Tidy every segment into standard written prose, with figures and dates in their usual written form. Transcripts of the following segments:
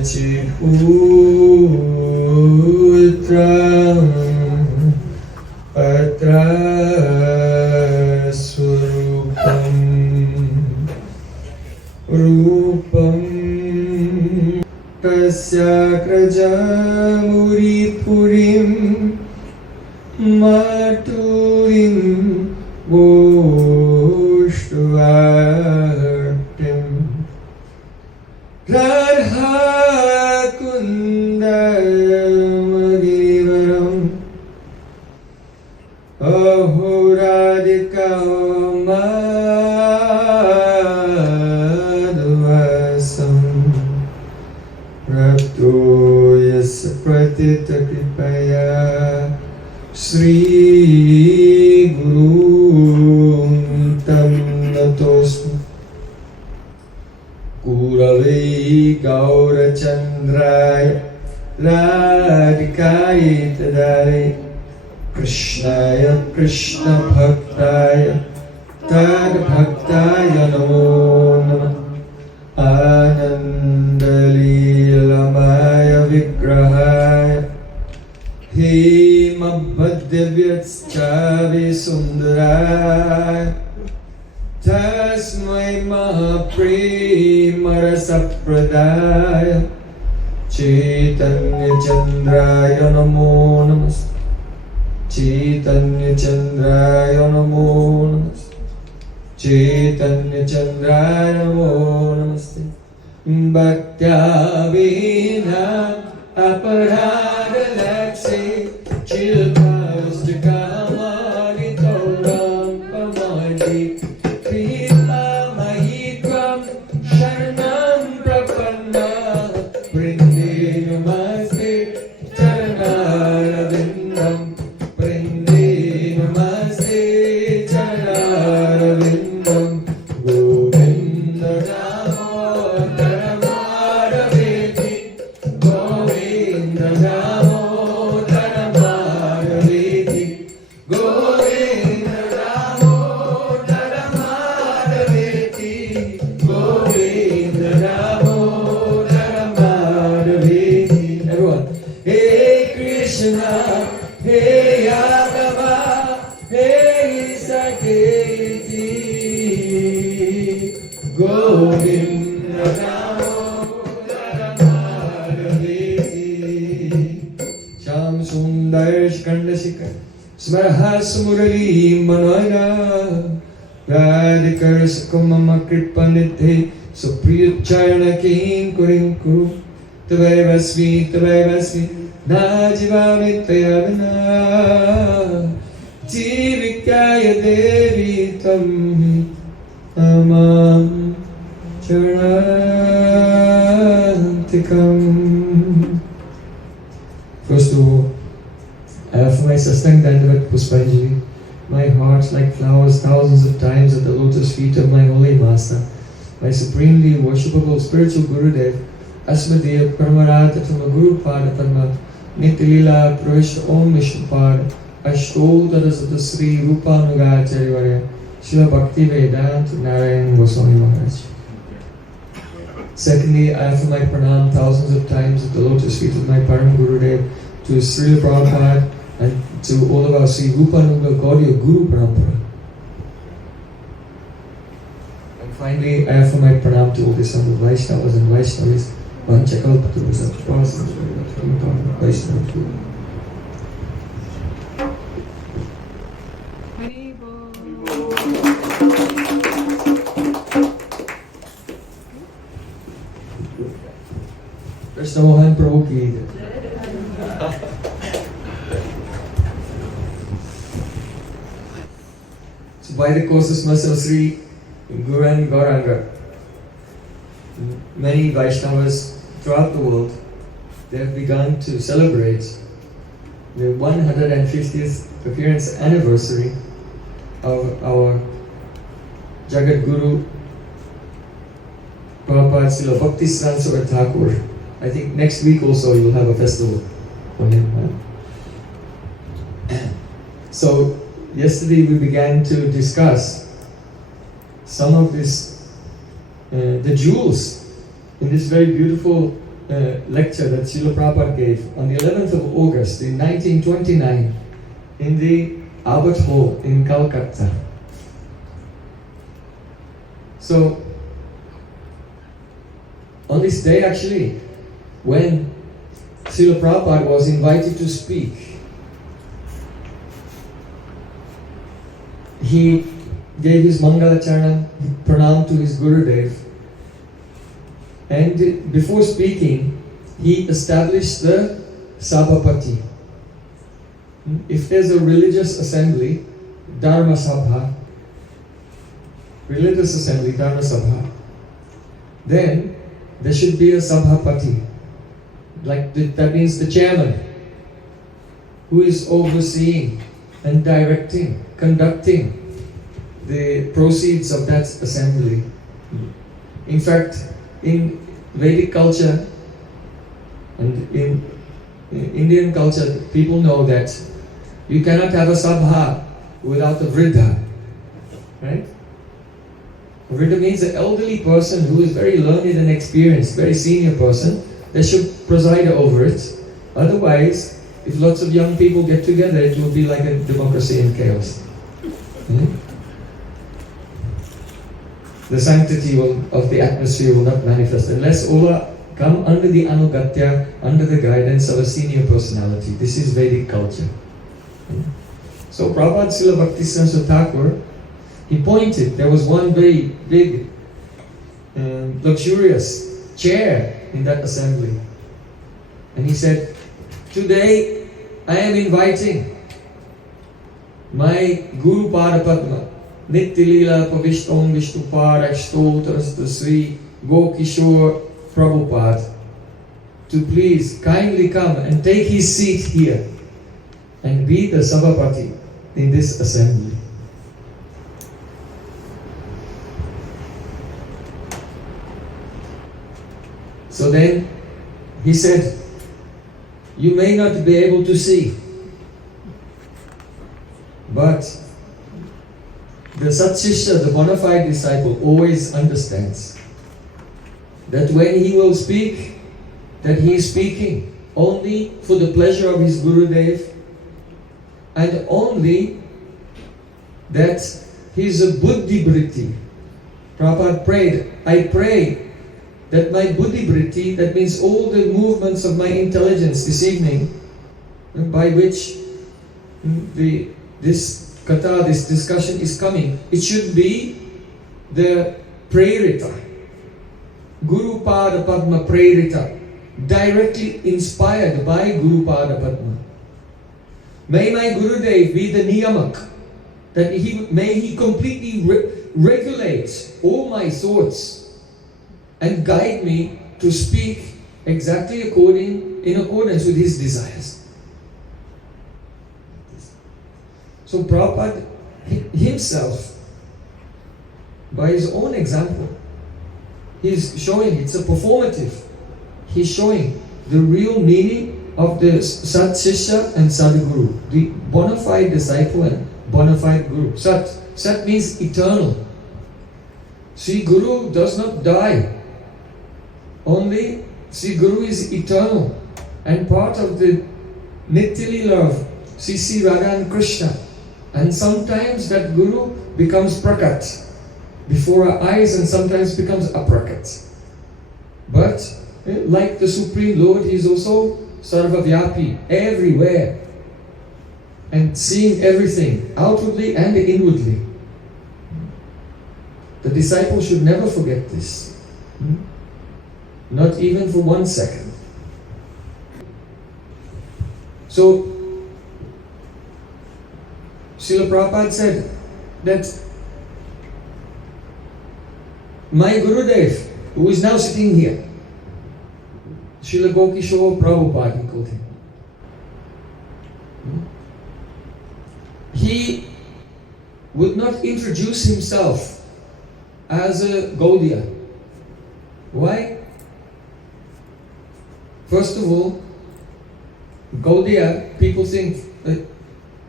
Chihutram Patra Surupam Rupam Tasya Krajamuri Purim Maturim Voshtuvartim Radha Kundamagirivaram Ahoradika Madhuvasam Rapto Yasa Pratita Kripaya Sri Guru Tam Natosmi Kuravai Gaura Chandraya Radhikaya Tadare Krishnaya Krishna Bhaktaya Tad Bhaktaya Namo Namah Anandalilamaya Vigrahaya Himabhadyavyatsavi Sundaraya Tasmai Mahapremarasapradaya Chaitanya Chandraya Namo Namaste Chaitanya Chandraya Namo Namaste Chaitanya Chandraya Namo Namaste Bhakti-abheda aparadalakse Chilkastakhamani Tauram Pamadi Krima Mahikam Sharanam Prapanna Prinde Namaste Charanarvindam Prinde Namaste Charanarvindam Govinda Damodara Madhaveti Govinda Damodara Madhaveti Govinda Damodara Madhaveti Govinda Damodara Madhaveti. Everyone, Hey Krishna, Hey Yadava, Hey Saketi, Govinda Damodara Madhaveti. Sham Sundar Skandashika Smarhas Murali Manoira Radhikar Sukumama Kripanithe Supriyacharana King Kurinku Tavaivasmi Najivami Tayavana Jivikaya Devi Tam Amam Charantikam. First of all, for my Sastang Dandavat Puspanjali, my heart like flowers thousands of times at the lotus feet of my holy Master, my supremely worshipable spiritual Gurudev, Asmadev Paramarata Tama Guru Pada Padma, Nitilila Pravishta Om Vishnupada, Ashtodara Sata Sri Rupanugacharya Varya, Srila Bhakti Vedanta Narayan Goswami Maharaj. Secondly, I offer my pranam thousands of times at the lotus feet of my Param Gurudev, to Srila Prabhupada, and to all of our Sri Rupanuga Gaudiya Guru Parampara. And finally, I offer my pranam to all the sons of Vaishnavas and Vaishnavis, Vanchakalpatarvasa, Vaishnava. Krishna Mohan Prabhu ki jai. So by the courses of Sri Guru and Gauranga, many Vaishnavas throughout the world, they have begun to celebrate the 150th appearance anniversary of our Jagat Guru Prabhupada Srila Bhakti Sarasvati Thakura. I think next week also you'll have a festival for him. So yesterday we began to discuss some of this, the jewels in this very beautiful lecture that Srila Prabhupada gave on the 11th of August in 1929 in the Albert Hall in Calcutta. So, on this day actually, when Srila Prabhupada was invited to speak, he gave his Mangalacharan, he pranam to his Gurudev, and before speaking, he established the Sabhapati. If there's a religious assembly, Dharma Sabha, religious assembly, Dharma Sabha, then there should be a Sabhapati. That means the chairman, who is overseeing and directing, conducting the proceeds of that assembly. In fact, in Vedic culture and in Indian culture, people know that you cannot have a sabha without a vridha, right? Vridha means an elderly person who is very learned and experienced, very senior person. They should preside over it. Otherwise, if lots of young people get together, it will be like a democracy in chaos. The sanctity of the atmosphere will not manifest unless all come under the anugatya, under the guidance of a senior personality. This is Vedic culture. So Prabhupada Srila Bhaktisiddhanta Thakur, he pointed, there was one very big, luxurious chair in that assembly. And he said, today I am inviting my Guru Pada Padma, Nitya-lila Pavishtam Vishnupad Akshtotaras Sri Gokishore Prabhupada, to please kindly come and take his seat here and be the Sabhapati in this assembly. So then he said, you may not be able to see, but the Satsishya, the bona fide disciple, always understands that when he will speak, that he is speaking only for the pleasure of his Gurudev, and only that his buddhi vritti. Prabhupada prayed, I pray that my buddhi vritti, that means all the movements of my intelligence this evening, by which this katha, this discussion is coming, it should be the prerita, Guru Pada Padma prerita, directly inspired by Guru Pada Padma. May my Gurudev be the niyamak, that may he completely regulate all my thoughts and guide me to speak exactly in accordance with his desires. So Prabhupada himself, by his own example, he's showing, it's a performative, he's showing the real meaning of the Sat Shishya and Sadguru, the bona fide disciple and bona fide Guru. Sat means eternal. Sri Guru does not die. Only Sri Guru is eternal and part of the Nitya-lila of Sri Radha and Krishna. And sometimes that Guru becomes prakat before our eyes and sometimes becomes aprakat. But like the Supreme Lord, he is also sarvavyapi, everywhere, and seeing everything, outwardly and inwardly. The disciple should never forget this. Not even for 1 second. So, Srila Prabhupada said that my Gurudev, who is now sitting here, Srila Gokishore Prabhupada, he called him. He would not introduce himself as a Gaudiya. Why? First of all, Gaudiya, people think,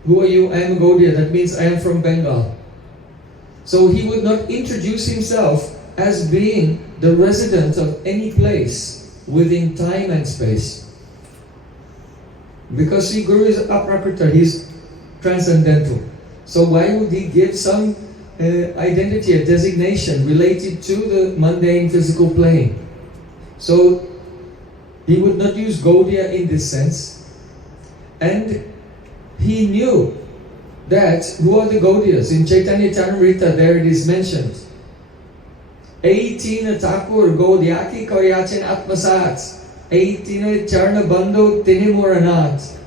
who are you? I am a Gaudiya, that means I am from Bengal. So he would not introduce himself as being the resident of any place within time and space. Because see, Guru is aprakrita, he is transcendental. So why would he give some identity, a designation related to the mundane physical plane? So he would not use Gaudiya in this sense. And he knew that, who are the Gaudiyas? In Chaitanya Charitamrita there it is mentioned. 18 Thakur Gaudiya-ki Karyachin Atmasat. 18 Charna Bandhu Tinimuranat.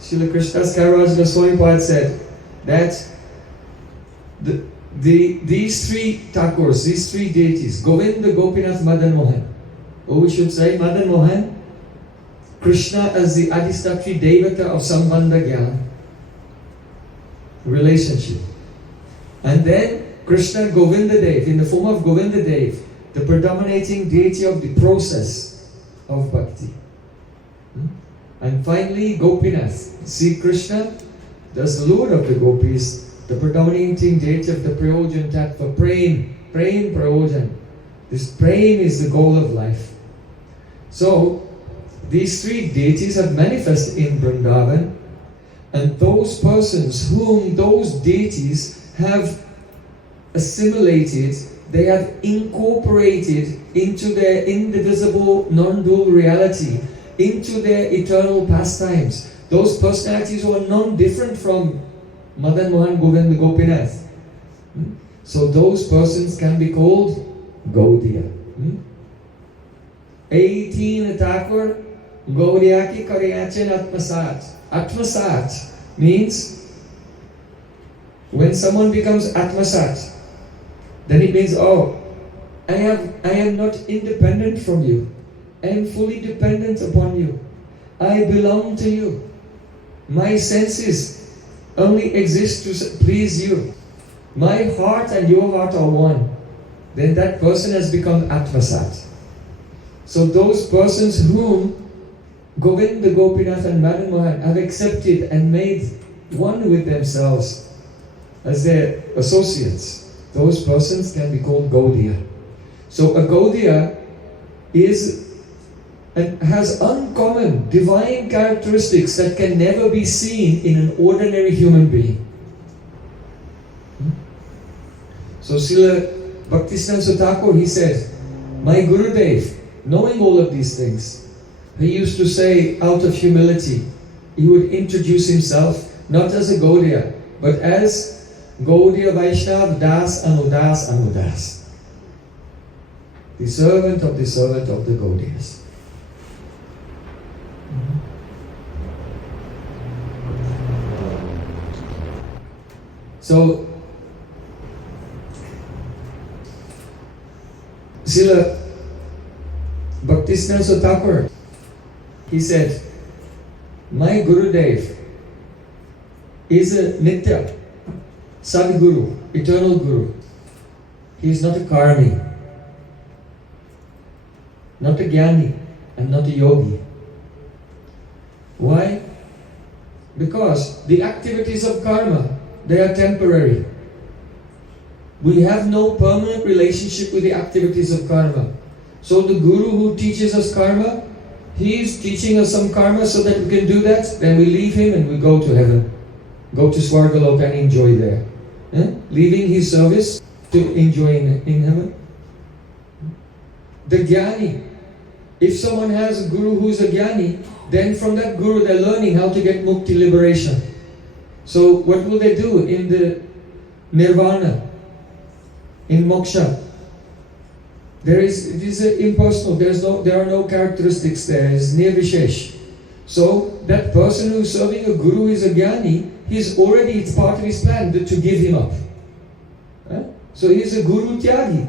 Srila Krishnadas Kaviraj Goswami Pad said that these three Thakurs, these three deities, Govinda, Gopinath, Madan Mohan, or we should say Madan Mohan, Krishna as the Adhistatri Devata of Sambandha Jnana, relationship. And then Krishna Govinda Dev, in the form of Govinda Dev, the predominating deity of the process of bhakti. And finally Gopinath, see Krishna, as the Lord of the Gopis, the predominating deity of the Prayojan Tattva, Prem, Prayojan. This Prem is the goal of life. So, these three deities have manifested in Vrindavan, and those persons whom those deities have assimilated, they have incorporated into their indivisible, non-dual reality, into their eternal pastimes. Those personalities who are non-different from Madan Mohan, Govinda, Gopinath. So those persons can be called Gaudiya. 18 Thakur Gaudiya-ki Karyachin Atmasat. Atmasat means when someone becomes Atmasat, then it means, oh, I am not independent from you. I am fully dependent upon you. I belong to you. My senses only exist to please you. My heart and your heart are one. Then that person has become Atmasat. So those persons whom Govinda, Gopinath and Madan Mohan have accepted and made one with themselves as their associates, those persons can be called Gaudiya. So a Gaudiya has uncommon divine characteristics that can never be seen in an ordinary human being. So Srila Bhaktisiddhanta Thakur, he said, my Gurudev, knowing all of these things, he used to say out of humility, he would introduce himself not as a Gaudiya, but as Gaudiya Vaishnav Das Anudas Anudas, the servant of the Gaudiyas. So, Srila Bhaktisiddhanta Thakur, he said, my Gurudev is a Nitya, Sadguru, eternal Guru. He is not a Karmi, not a Jnani, and not a Yogi. Why? Because the activities of karma, they are temporary. We have no permanent relationship with the activities of karma. So the Guru who teaches us karma, he is teaching us some karma so that we can do that, then we leave him and we go to heaven. Go to Swargaloka and enjoy there. Leaving his service to enjoy in heaven. The Jnani, if someone has a Guru who is a Jnani, then from that Guru they're learning how to get mukti, liberation. So what will they do in the nirvana, in moksha? It is impersonal, there are no characteristics there, it's nirvishesh. So that person who is serving a Guru is a Jnani, it's part of his plan to give him up. So he is a Guru Tyagi.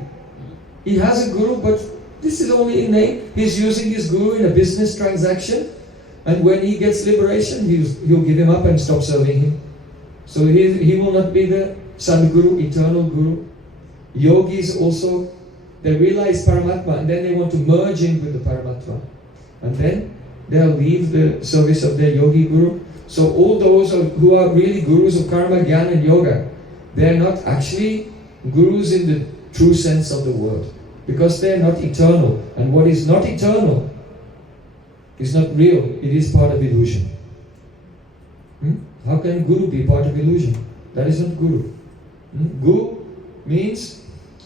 He has a Guru, but this is only in name. He's using his Guru in a business transaction, and when he gets liberation, he'll give him up and stop serving him. So he will not be the Sadguru, eternal Guru. Yogis also, they realize Paramatma and then they want to merge in with the Paramatma. And then they'll leave the service of their Yogi Guru. So all those who are really Gurus of Karma, Jnana and Yoga, they're not actually Gurus in the true sense of the word. because they are not eternal. And what is not eternal is not real, it is part of illusion. How can Guru be part of illusion? That is not Guru. Guru means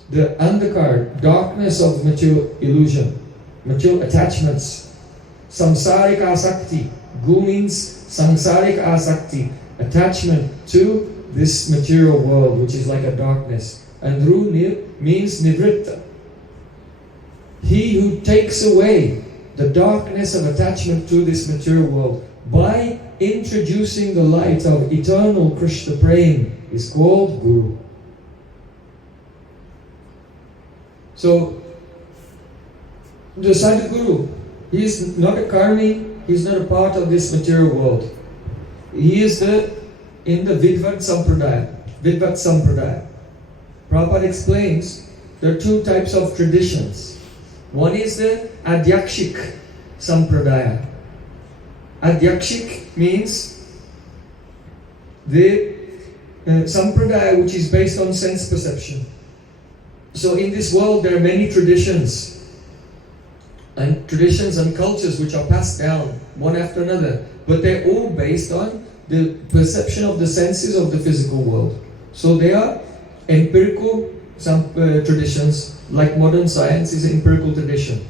the andhakar, darkness of material illusion, material attachments. Samsarik asakti. Gu means samsarik asakti, attachment to this material world, which is like a darkness. And Ru means nivritta. He who takes away the darkness of attachment to this material world by introducing the light of eternal Krishna Prem is called Guru. So, the Sadhguru, he is not a karmi, he is not a part of this material world. He is in the Vidvat Sampradaya. Prabhupada explains there are two types of traditions. One is the Adhyakshik Sampradaya. Adhyakshik means the Sampradaya which is based on sense perception. So in this world there are many traditions and cultures which are passed down one after another, but they're all based on the perception of the senses of the physical world. So they are empirical traditions, like modern science is an empirical tradition.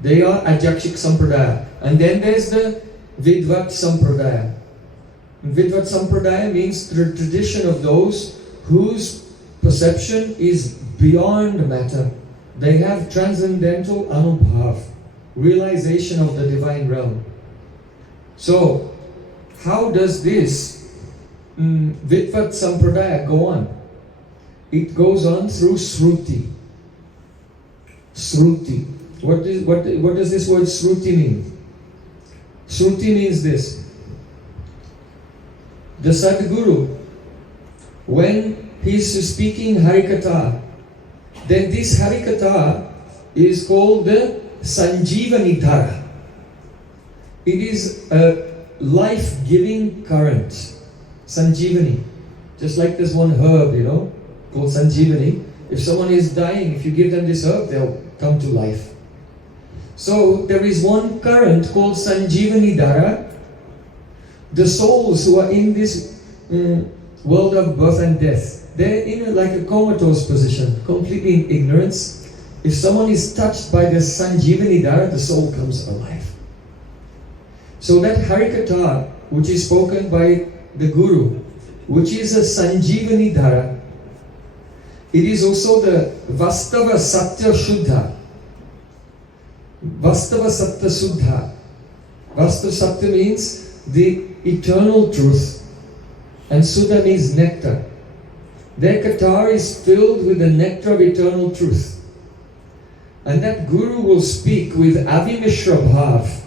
They are Adhyakshik Sampradaya. And then there's the Vidvat Sampradaya. Vidvat Sampradaya means the tradition of those whose perception is beyond matter. They have transcendental anubhav, realization of the divine realm. So, how does this Vidvat Sampradaya go on? It goes on through Sruti. Sruti. What does this word Sruti mean? Sruti means this. The Sadguru, when he is speaking Harikatha, then this Harikatha is called the Sanjivani Dhara. It is a life-giving current. Sanjivani. Just like this one herb, called Sanjivani. If someone is dying, if you give them this herb, they'll come to life. So there is one current called Sanjivani Dhara. The souls who are in this world of birth and death, they're in like a comatose position, completely in ignorance. If someone is touched by the Sanjivani Dhara, the soul comes alive. So that Harikatha, which is spoken by the Guru, which is a Sanjivani Dhara, it is also the Vastava Satya Shuddha. Vastava Satya Shuddha. Vastava Satya means the eternal truth, and Sudha means nectar. Their katar is filled with the nectar of eternal truth. And that Guru will speak with Avimishra Bhav.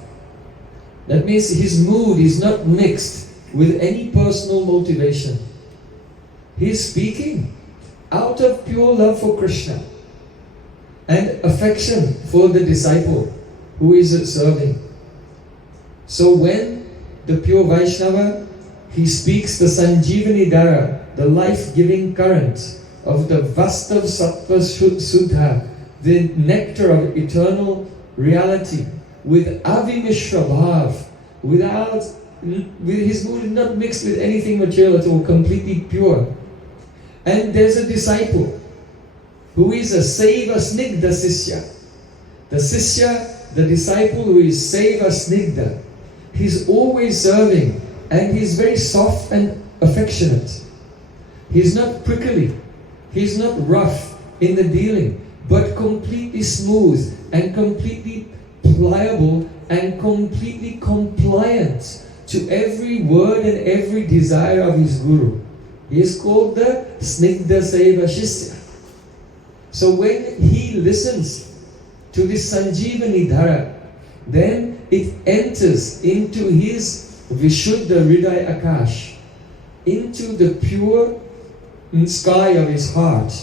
That means his mood is not mixed with any personal motivation. He is speaking out of pure love for Krishna and affection for the disciple who is serving. So when the pure Vaishnava, he speaks the Sanjivani Dhara, the life-giving current of the Vastav Sattva Sudha, the nectar of eternal reality, with Avimishra Bhav, with his mood not mixed with anything material at all, completely pure. And there's a disciple who is a Seva Snigdha Sisya. The Sisya, the disciple who is Seva Snigdha. He's always serving and he's very soft and affectionate. He's not prickly. He's not rough in the dealing, but completely smooth and completely pliable and completely compliant to every word and every desire of his Guru. He is called the Snigdha Seva Shishya. So when he listens to this Sanjivani Dhara, then it enters into his Vishuddha Hriday Akash, into the pure sky of his heart.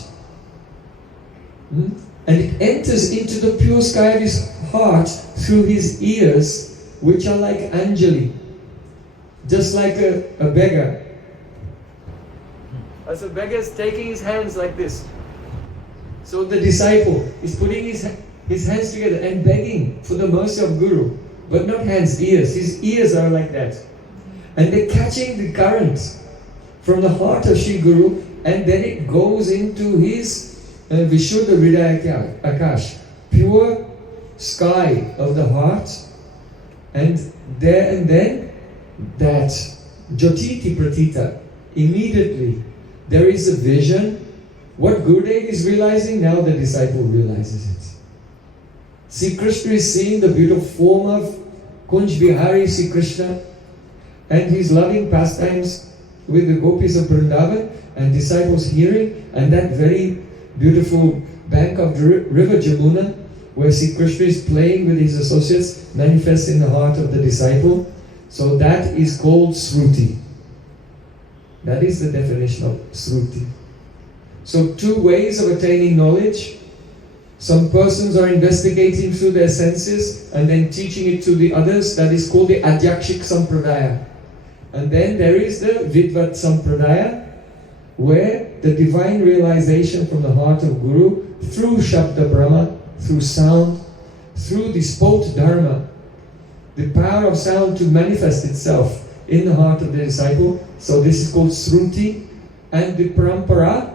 And it enters into the pure sky of his heart through his ears, which are like Anjali, just like a beggar. As a beggar is taking his hands like this. So the disciple is putting his hands together and begging for the mercy of Guru. But not hands, ears. His ears are like that. And they're catching the current from the heart of Shri Guru, and then it goes into his Vishuddha Hridaya Akash, pure sky of the heart. And there and then, that Jyotiti Pratita, immediately there is a vision. What Gurudev is realizing, now the disciple realizes it. Sri Krishna is seeing the beautiful form of Kunj Bihari Sri Krishna and his loving pastimes with the gopis of Vrindavan, and disciples hearing, and that very beautiful bank of the river Jamuna, where Sri Krishna is playing with his associates, manifests in the heart of the disciple. So that is called Sruti. That is the definition of Sruti. So two ways of attaining knowledge. Some persons are investigating through their senses and then teaching it to the others. That is called the Adhyakshik Sampradaya. And then there is the Vidvat Sampradaya, where the divine realization from the heart of Guru, through Shabda Brahma, through sound, through the Spot Dharma, the power of sound to manifest itself in the heart of the disciple. So this is called Sruti. And the Parampara,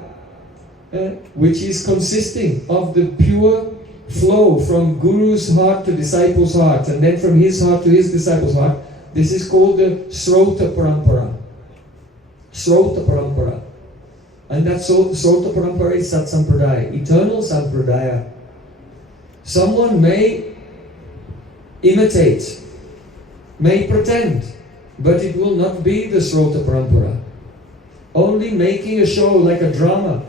which is consisting of the pure flow from Guru's heart to disciple's heart, and then from his heart to his disciple's heart. This is called the Srota Parampara. Srota Parampara. And that Srota Parampara is Sat Sampradaya, eternal Sampradaya. Someone may imitate, may pretend, but it will not be the Srota Parampara. Only making a show like a drama.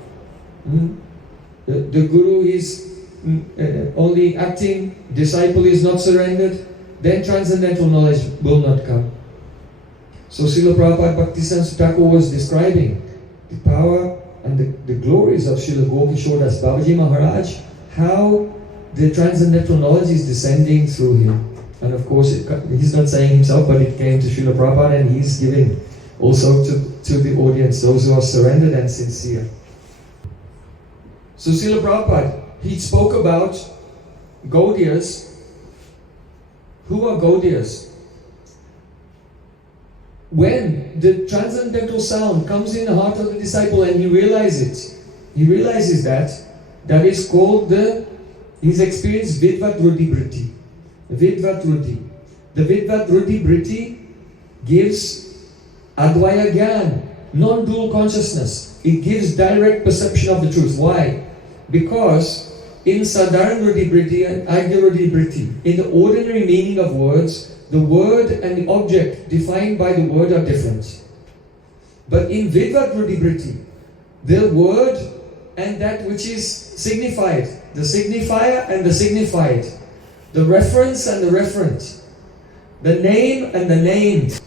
The Guru is only acting, disciple is not surrendered, then transcendental knowledge will not come. So Srila Prabhupada Bhaktisiddhanta Thakur was describing the power and the glories of Srila Gopkishore Das Babaji Maharaj, how the transcendental knowledge is descending through him. And of course, he's not saying himself, but it came to Srila Prabhupada, and he's giving also to the audience, those who are surrendered and sincere. So Srila Prabhupada, he spoke about Gaudiyas. Who are Gaudiyas? When the transcendental sound comes in the heart of the disciple and he realizes that is called his experience Vidvat Ruddhi Britti. Vidvat Ruddhi. The Vidvat Ruddhi Britti gives Advaya Gyan, non-dual consciousness. It gives direct perception of the truth. Why? Because in Sadharan Ruddhi Britti and Agya Ruddhi Britti, in the ordinary meaning of words, the word and the object defined by the word are different. But in Vidvat Ruddhi Britti, the word and that which is signified, the signifier and the signified, the reference and the referent, the name and the named,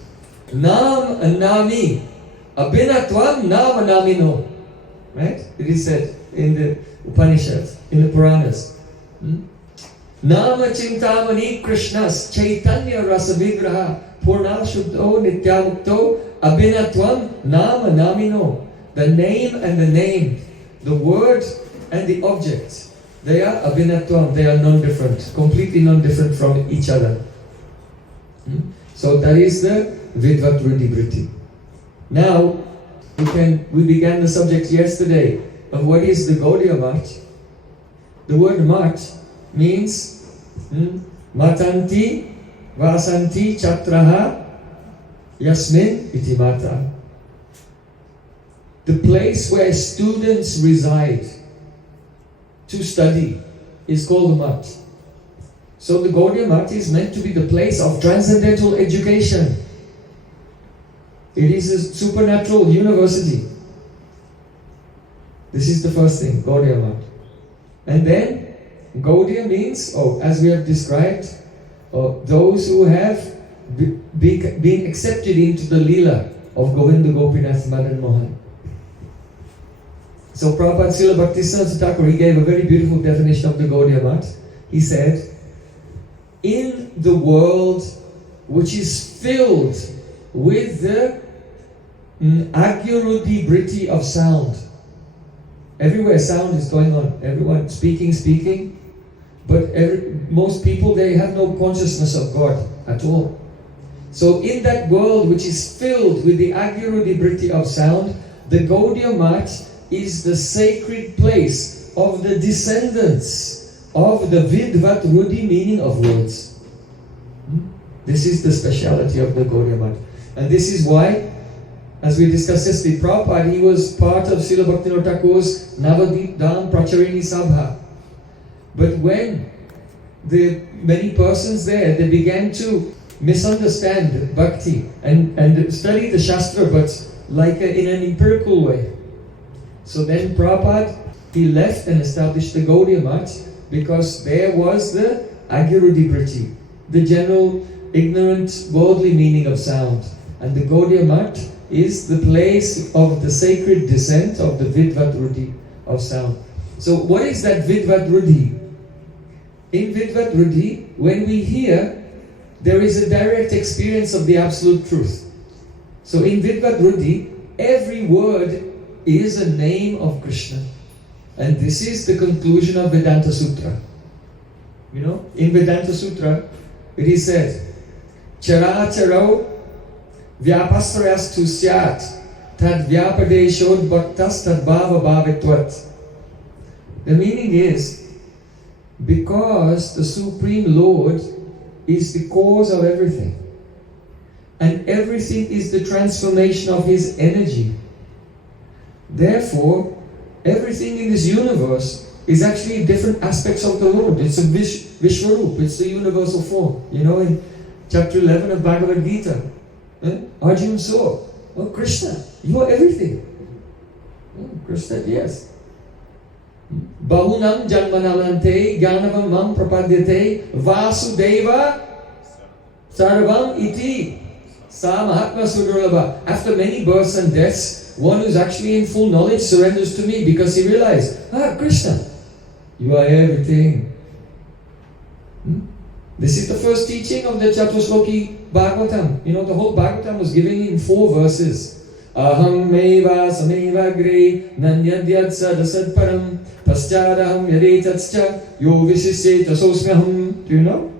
Nam and Nami, Abhinatvam Nam Namino. Right? It is said in the Upanishads, in the Puranas. Nama Chintamani Krishnas Chaitanya Rasa Vigraha Purna Shuddho Nityamukto Abhinatvam Nama Namino. The name and the named, the word and the object, they are abhinatvam, they are non-different, completely non-different from each other. So that is the Vidvat Ruddhi Britti. Now, we began the subject yesterday of what is the Gaudiya Mat. The word Mat means Matanti Vasanti Chatraha Yasmin Iti Mata. The place where students reside to study is called the Mat. So the Gaudiya Mat is meant to be the place of transcendental education. It is a supernatural university. This is the first thing, Gaudiya Mat. And then, Gaudiya means, as we have described, those who have been accepted into the Leela of Govinda Gopinath Madan Mohan. So Prabhupada Srila Bhaktisiddhanta Thakur, he gave a very beautiful definition of the Gaudiya Mat. He said, in the world which is filled with the Agya Ruddhi Britti of sound, Everywhere sound is going on. Everyone speaking. But most people, they have no consciousness of God at all. So in that world which is filled with the Agirudi-Britti of sound, the Gaudiya Mat is the sacred place of the descendants of the Vidvat Rudi, meaning of words. This is the speciality of the Gaudiya Mat. And this is why, as we discussed yesterday, Prabhupada, he was part of Srila Bhaktivinoda Thakur's Navadvip Dham Pracharini Sabha. But when the many persons there, they began to misunderstand bhakti and study the Shastra, but like in an empirical way. So then Prabhupada, he left and established the Gaudiya Mat because there was the Agirudi-Britti, the general ignorant worldly meaning of sound. And the Gaudiya Mat is the place of the sacred descent of the Vidvat Rudi of sound. So what is that Vidvat Rudi? In Vidvat Rudi, when we hear, there is a direct experience of the absolute truth. So in Vidvat Rudi, every word is a name of Krishna. And this is the conclusion of Vedanta Sutra. You know, in Vedanta Sutra, it is said, Chara charau vyapasrayastu syat tad vyapadeshod bhaktas tad bhava bhavitvat. The meaning is, because the Supreme Lord is the cause of everything, and everything is the transformation of His energy. Therefore, everything in this universe is actually different aspects of the Lord. It's a Vishwarup, it's the universal form. You know, in chapter 11 of Bhagavad Gita, Arjuna saw, oh Krishna, you are everything. Krishna, yes. Bahunam janmanamante gyanavam mam prapadyate vasudeva sarvam iti sa mahatma sudurlabha. After many births and deaths, one who's actually in full knowledge surrenders to me because he realized, Krishna, you are everything. This is the first teaching of the Chatusloki Bhagavatam. You know, the whole Bhagavatam was given in 4 verses. Aham meva sameva gre nanyadyat sadasad param paschadaham yadetatcha yo visisye tasosmyaham. Do you know?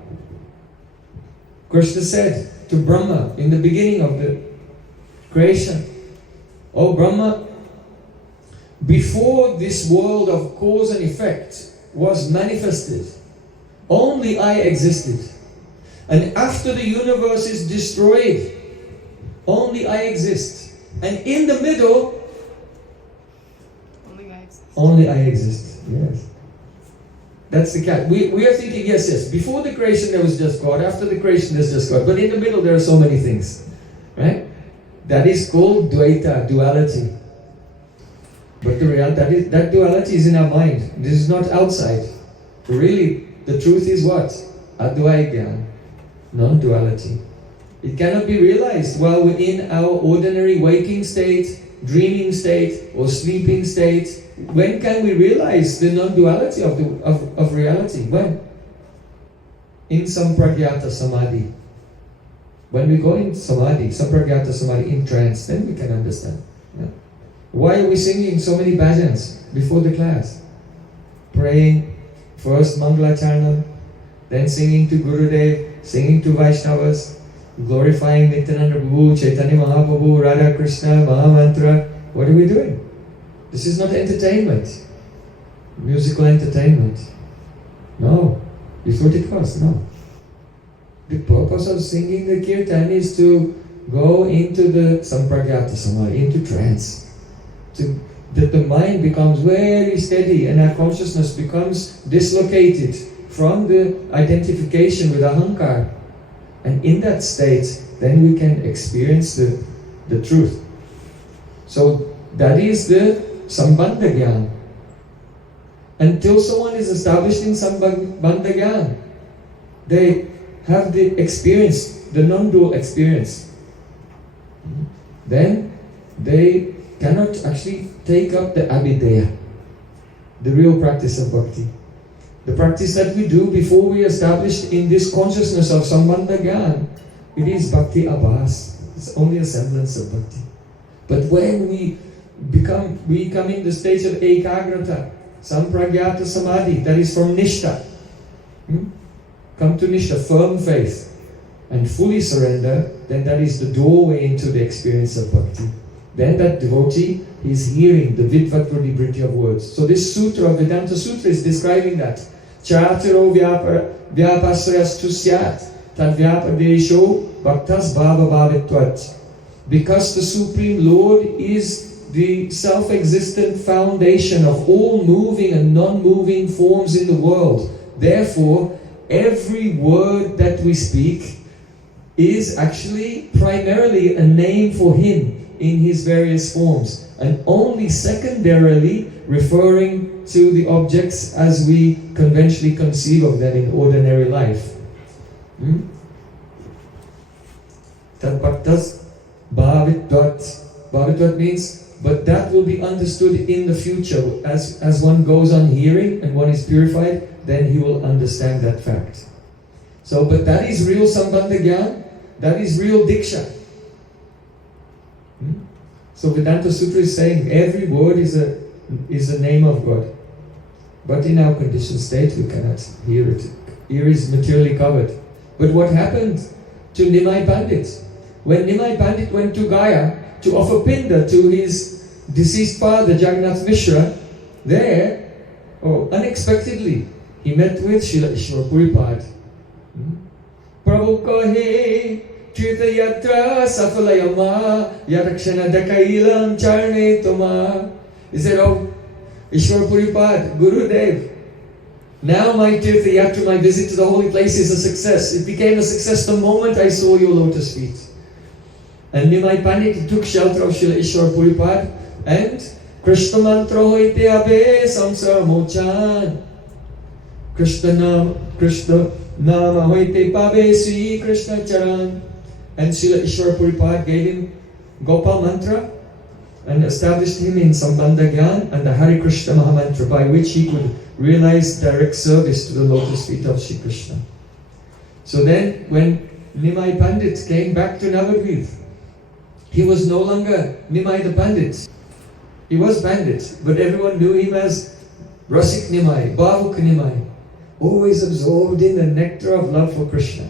Krishna said to Brahma in the beginning of the creation, Oh Brahma, before this world of cause and effect was manifested, only I existed. And after the universe is destroyed, only I exist. And in the middle, only I exist. Yes. That's the cat. We are thinking, yes. Before the creation there was just God. After the creation there's just God. But in the middle there are so many things. Right? That is called Dvaita, duality. But the reality, that duality is in our mind. This is not outside. Really, the truth is what? Advaita, non-duality. It cannot be realized while we're in our ordinary waking state, dreaming state, or sleeping state. When can we realize the non-duality of reality? When? In Sampragyata Samadhi. When we go in Samadhi, Sampragyata Samadhi, in trance, then we can understand. Yeah. Why are we singing so many bhajans before the class? Praying, first Mangalacharna, then singing to Gurudev, singing to Vaishnavas, glorifying Nityananda Prabhu, Chaitanya Mahaprabhu, Radha Krishna, Mahamantra. What are we doing? This is not entertainment, musical entertainment. No. You thought it was? No. The purpose of singing the kirtan is to go into the Sampragyata Samadhi, into trance. That the mind becomes very steady and our consciousness becomes dislocated from the identification with Ahankar. And in that state, then we can experience the truth. So that is the Sambandha Gyan. Until someone is established in Sambandha Gyan, they have the experience, the non-dual experience. Then they cannot actually take up the abhidaya, the real practice of bhakti. The practice that we do before we establish in this consciousness of Sambandha Gyan, it is bhakti abhas. It's only a semblance of bhakti. But when we we come in the stage of ekagrata, sampragyata samadhi, that is from nishtha. Come to nishtha, firm faith, and fully surrender, then that is the doorway into the experience of bhakti. Then that devotee is hearing the vidvat vritti of words. So this sutra of Vedanta Sutra is describing that. Chatiro vyapasrayastu syat tad vyapadesho bhaktas bhava bhavitvat. Because the Supreme Lord is the self-existent foundation of all moving and non-moving forms in the world. Therefore, every word that we speak is actually primarily a name for Him in His various forms, and only secondarily referring to the objects as we conventionally conceive of them in ordinary life. Tad bhaktas bhavitvat. Bhavitvat means, but that will be understood in the future. As one goes on hearing and one is purified, then he will understand that fact. So, but that is real Sambandha Gyan, that is real Diksha. So Vedanta Sutra is saying every word is a name of God. But in our conditioned state we cannot hear it. Ear is materially covered. But what happened to Nimai Pandit? When Nimai Pandit went to Gaya to offer pinda to his deceased father Jagannath Mishra, there, unexpectedly, he met with Srila Ishwar Puripad. Prabhu kahe Tirtha yatra safalayama yarakshana dakailam charne toma. He said, oh, Ishwar Puripad, Gurudev, now my Tirtha yatra, my visit to the holy place is a success. It became a success the moment I saw your lotus feet. And Nimai Pandit took shelter of Srila Ishwar Puripad and Krishna mantra hoite abe samsara mochan. Krishna nama hoite pabe Sri Krishna charan. And Srila Ishwar Puripad gave him Gopal mantra and established him in Sambandha Gyan and the Hare Krishna Mahamantra, by which he could realize direct service to the lotus feet of Sri Krishna. So then when Nimai Pandit came back to Navadvip, he was no longer Nimai the Pandit. He was Pandit, but everyone knew him as Rasik Nimai, Bhavuk Nimai, always absorbed in the nectar of love for Krishna.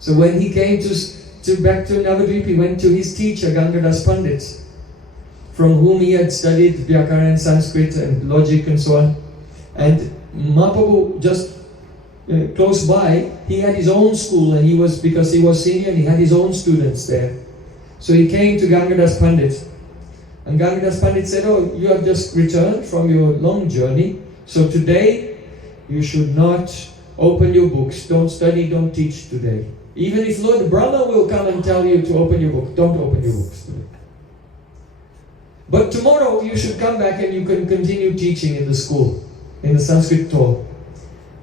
So when he came back to Navadvip, he went to his teacher Gangadas Pandit, from whom he had studied Vyakara and Sanskrit and logic and so on. And Mahaprabhu, just close by, he had his own school, and because he was senior, and he had his own students there. So he came to Gangadas Pandit, and Gangadas Pandit said, oh, you have just returned from your long journey, so today you should not open your books, don't study, don't teach today. Even if Lord Brahma will come and tell you to open your book, don't open your books today. But tomorrow you should come back and you can continue teaching in the school, in the Sanskrit talk.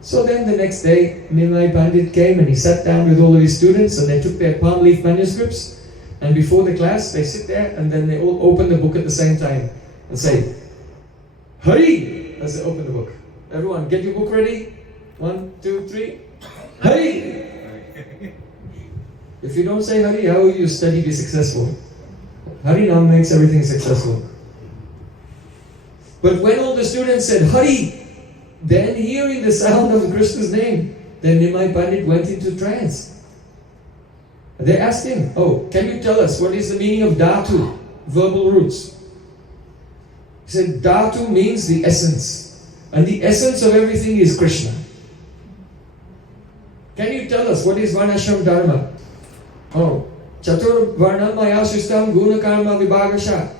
So then the next day, Nimai Pandit came and he sat down with all of his students, and they took their palm leaf manuscripts, and before the class they sit there and then they all open the book at the same time and say, Hari! As they open the book. Everyone, get your book ready. 1, 2, 3. Hari! If you don't say Hari, how will your study be successful? Hari now makes everything successful. But when all the students said Hari, then hearing the sound of Krishna's name, then Nimai Pandit went into trance. They asked him, oh, can you tell us what is the meaning of Dhatu, verbal roots? He said, Dhatu means the essence. And the essence of everything is Krishna. Can you tell us what is Varnashram Dharma? Oh, Chatur Varnam Maya Sustam Guna Karma Vibhagasha.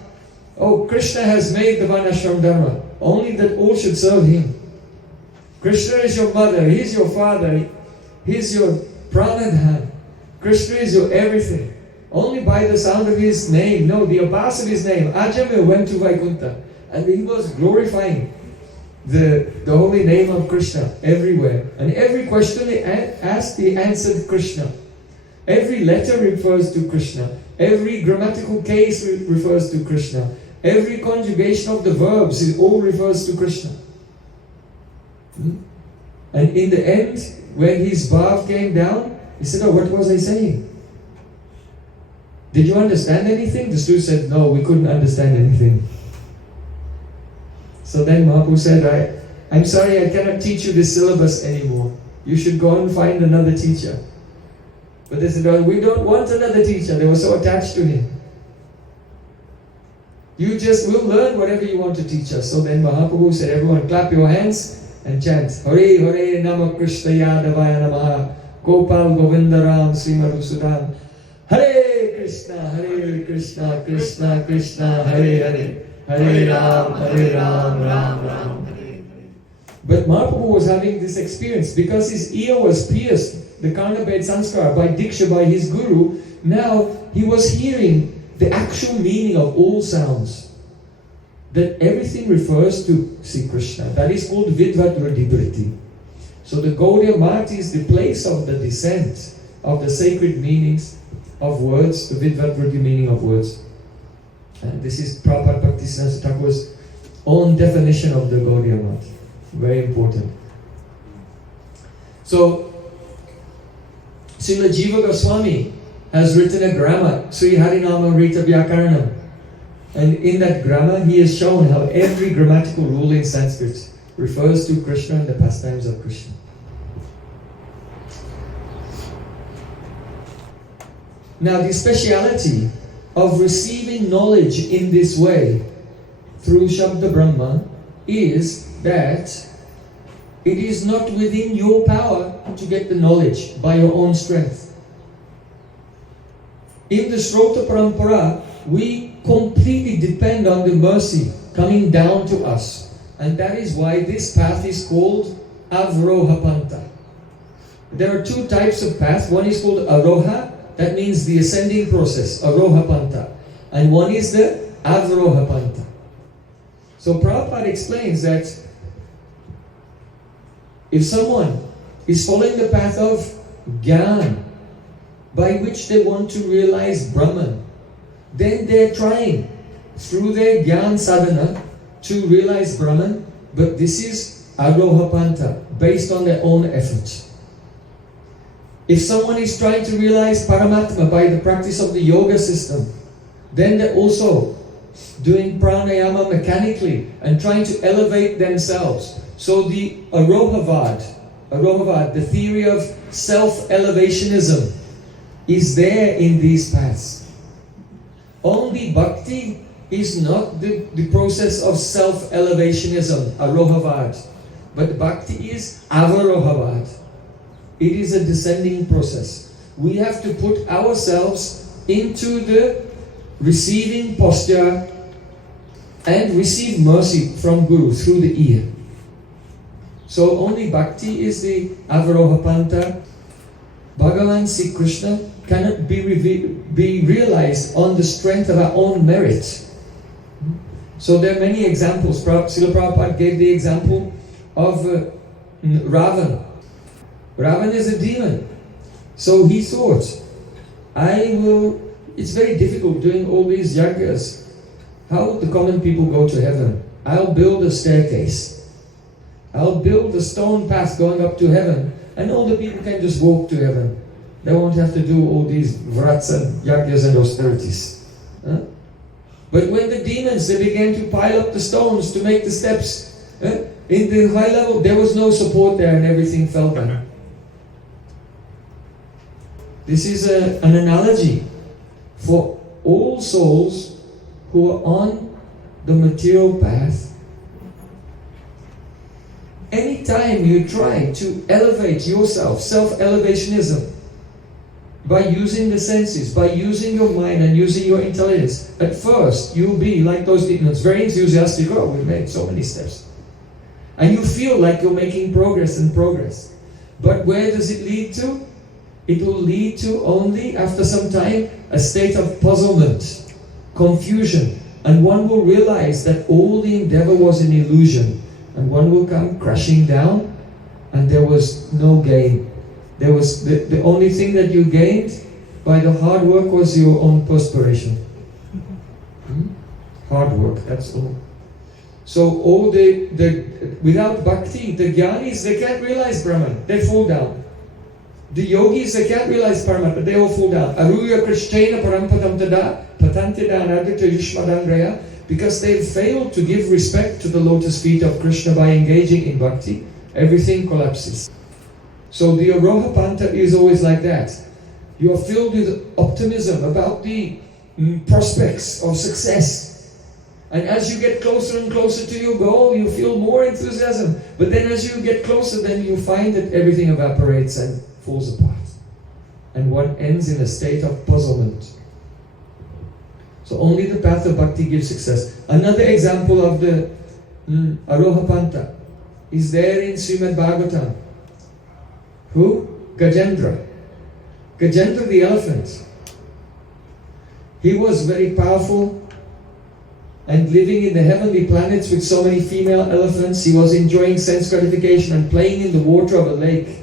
Oh, Krishna has made the Varnashram Dharma, only that all should serve Him. Krishna is your mother, He is your father, He is your pranadhan. Krishna is your everything. Only by the sound of His name, the abhas of His name, Ajamil went to Vaikuntha, and he was glorifying the holy name of Krishna everywhere. And every question he asked, he answered Krishna. Every letter refers to Krishna. Every grammatical case refers to Krishna. Every conjugation of the verbs, it all refers to Krishna. And in the end, when his bhav came down, he said, oh, what was I saying? Did you understand anything? The student said, no, we couldn't understand anything. So then Mahaprabhu said, I'm sorry, I cannot teach you this syllabus anymore. You should go and find another teacher. But they said, oh, we don't want another teacher. They were so attached to him. We'll learn whatever you want to teach us. So then Mahaprabhu said, everyone clap your hands and chant, Hare Hare Nama Krishna Yadavaya Namaha Gopal Govindaram Srimadhusudan Hare Krishna, Krishna Krishna, Hare Hare, Hare Ram, Ram Ram. But Mahaprabhu was having this experience because his ear was pierced, the Karnabhed Sanskar, by Diksha, by his guru. Now he was hearing the actual meaning of all sounds. That everything refers to Sri Krishna. That is called Vidvat Rudibhriti. So the Gaudiya Math is the place of the descent of the sacred meanings of words, the Vidvat Rudhi meaning of words. And this is Prabhupada Bhaktisiddhanta Thakur's own definition of the Gaudiya Math. Very important. So, Srila Jiva Goswami has written a grammar, Sri Harinama Rita Vyakaranam. And in that grammar, he has shown how every grammatical rule in Sanskrit refers to Krishna and the pastimes of Krishna. Now, the speciality of receiving knowledge in this way through Shabda Brahma is that it is not within your power to get the knowledge by your own strength. In the Srota Parampara, we completely depend on the mercy coming down to us. And that is why this path is called Avroha Panta. There are two types of path. One is called Aroha, that means the ascending process, Aroha Panta. And one is the Avroha Panta. So Prabhupada explains that if someone is following the path of Gyan, by which they want to realize Brahman, then they're trying through their Gyan sadhana to realize Brahman, but this is Aroha Panta, based on their own effort. If someone is trying to realize Paramatma by the practice of the yoga system, then they're also doing pranayama mechanically and trying to elevate themselves. So the Arohavad, the theory of self-elevationism, is there in these paths. Only bhakti is not the process of self-elevationism, Arohavad, but bhakti is Avarohavad. It is a descending process. We have to put ourselves into the receiving posture and receive mercy from Guru through the ear. So only bhakti is the Avaroha Panta. Bhagavan Sri Krishna cannot be realized on the strength of our own merit. So there are many examples. Srila Prabhupada gave the example of Ravan. Ravan is a demon. So he thought, it's very difficult doing all these yagyas. How would the common people go to heaven? I'll build a staircase. I'll build a stone path going up to heaven, and all the people can just walk to heaven. They won't have to do all these vrats and yagyas and austerities. Huh? But when the demons, they began to pile up the stones to make the steps, in the high level, there was no support there and everything fell down. This is an analogy for all souls who are on the material path. Anytime you try to elevate yourself, self-elevationism, by using the senses, by using your mind and using your intelligence, at first you'll be like those demons, very enthusiastic. Oh, we've made so many steps. And you feel like you're making progress and progress. But where does it lead to? It will lead to only, after some time, a state of puzzlement, confusion. And one will realize that all the endeavor was an illusion. And one will come crashing down, and there was no gain. There was the only thing that you gained by the hard work was your own perspiration. Hard work, that's all. So all without bhakti, the jnanis, they can't realize Brahman. They fall down. The yogis, they can't realize Paramatma, they all fall down. Aruya Krishnena Parampadam Tada, Patantida Anadita Yushmadangraya, because they've failed to give respect to the lotus feet of Krishna by engaging in bhakti, everything collapses. So the Aroha Panta is always like that. You are filled with optimism about the prospects of success. And as you get closer and closer to your goal, you feel more enthusiasm. But then as you get closer, then you find that everything evaporates and falls apart. And one ends in a state of puzzlement. So only the path of bhakti gives success. Another example of the Aroha Panta is there in Srimad Bhagavatam. Who? Gajendra. Gajendra the elephant. He was very powerful and living in the heavenly planets with so many female elephants. He was enjoying sense gratification and playing in the water of a lake.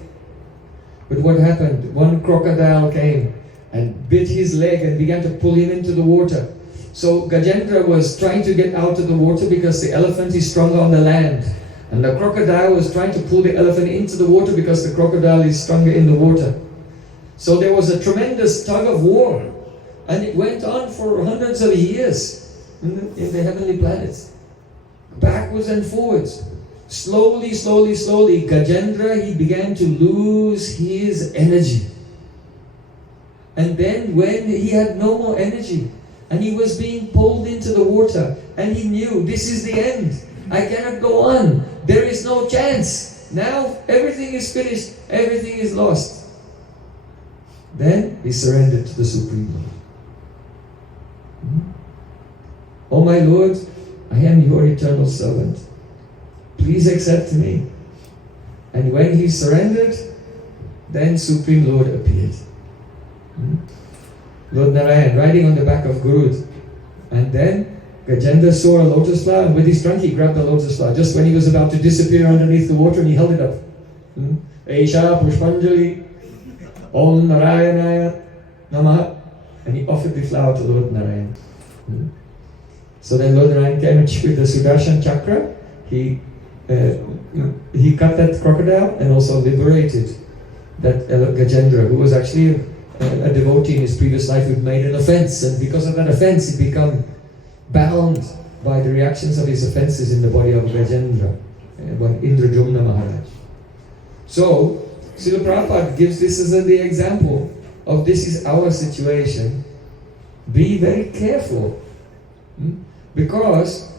But what happened? One crocodile came and bit his leg and began to pull him into the water. So Gajendra was trying to get out of the water because the elephant is stronger on the land. And the crocodile was trying to pull the elephant into the water because the crocodile is stronger in the water. So there was a tremendous tug of war. And it went on for hundreds of years in the heavenly planets. Backwards and forwards. Slowly, Gajendra, he began to lose his energy. And then when he had no more energy, and he was being pulled into the water, and he knew, this is the end. I cannot go on. There is no chance. Now everything is finished. Everything is lost. Then he surrendered to the Supreme Lord. Oh my Lord, I am your eternal servant. Please accept me. And when he surrendered, then Supreme Lord appeared. Lord Narayan riding on the back of Gurud. And then Gajendra saw a lotus flower, and with his trunk he grabbed the lotus flower just when he was about to disappear underneath the water, and he held it up. Aisha Pushpanjali Om Narayanaya Namaha. And he offered the flower to Lord Narayan. So then Lord Narayan came and with the Sudarshan Chakra, he cut that crocodile and also liberated that Gajendra, who was actually a devotee in his previous life who made an offense, and because of that offense he became bound by the reactions of his offenses in the body of Gajendra, Indrajumna Maharaj. So Srila Prabhupada gives this as the example of this is our situation. Be very careful. Because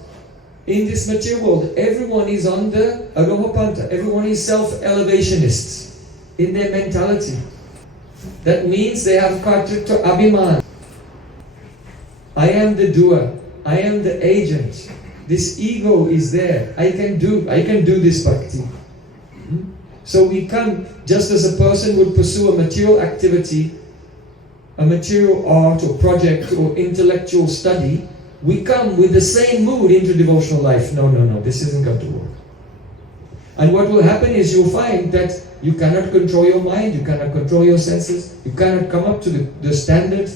in this material world, everyone is on the Aroha Panta. Everyone is self-elevationists in their mentality. That means they have kartrita abhiman. I am the doer. I am the agent. This ego is there. I can do this bhakti. So we come, just as a person would pursue a material activity, a material art or project or intellectual study, we come with the same mood into devotional life. No, this isn't going to work. And what will happen is you'll find that you cannot control your mind, you cannot control your senses, you cannot come up to the standard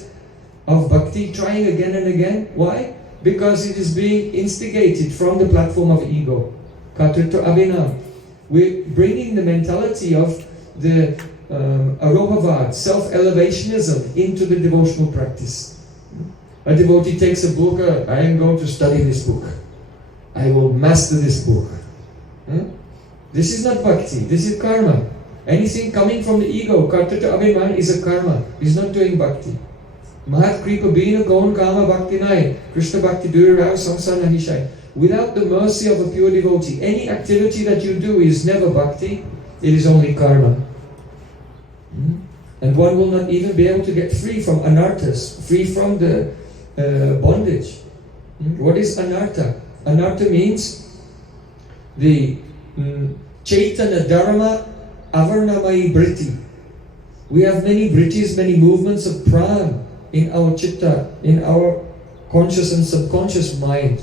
of bhakti, trying again and again. Why? Because it is being instigated from the platform of ego. Katrita Abhinam. We're bringing the mentality of the Arohavad, self-elevationism, into the devotional practice. A devotee takes a book, I am going to study this book. I will master this book. This is not bhakti, this is karma. Anything coming from the ego, kartata abhiman, is a karma. He's not doing bhakti. Mahat kripa bina gaun kama bhakti nai. Krishna bhakti durirav samsara nahishai. Without the mercy of a pure devotee, any activity that you do is never bhakti, it is only karma. And one will not even be able to get free from anarthas, free from the bondage. What is anartha? Anartha means the Chaitanya Dharma Avarnamai Vritti. We have many vrittis, many movements of pran in our chitta, in our conscious and subconscious mind.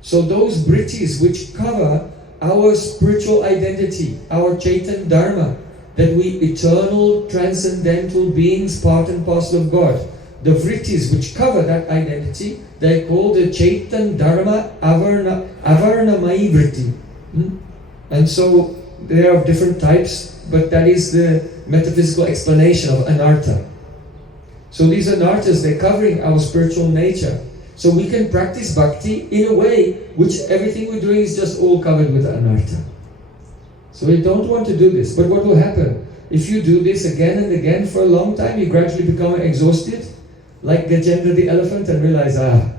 So those vrittis which cover our spiritual identity, our Chaitanya Dharma, that we eternal, transcendental beings, part and parcel of God. The vrittis which cover that identity, they are called the Chaitanya Dharma Avarnamai Vritti. And so they are of different types, but that is the metaphysical explanation of anartha. So these anarthas, they're covering our spiritual nature. So we can practice bhakti in a way which everything we're doing is just all covered with anartha. So we don't want to do this. But what will happen? If you do this again and again for a long time, you gradually become exhausted, like Gajendra the elephant, and realize, I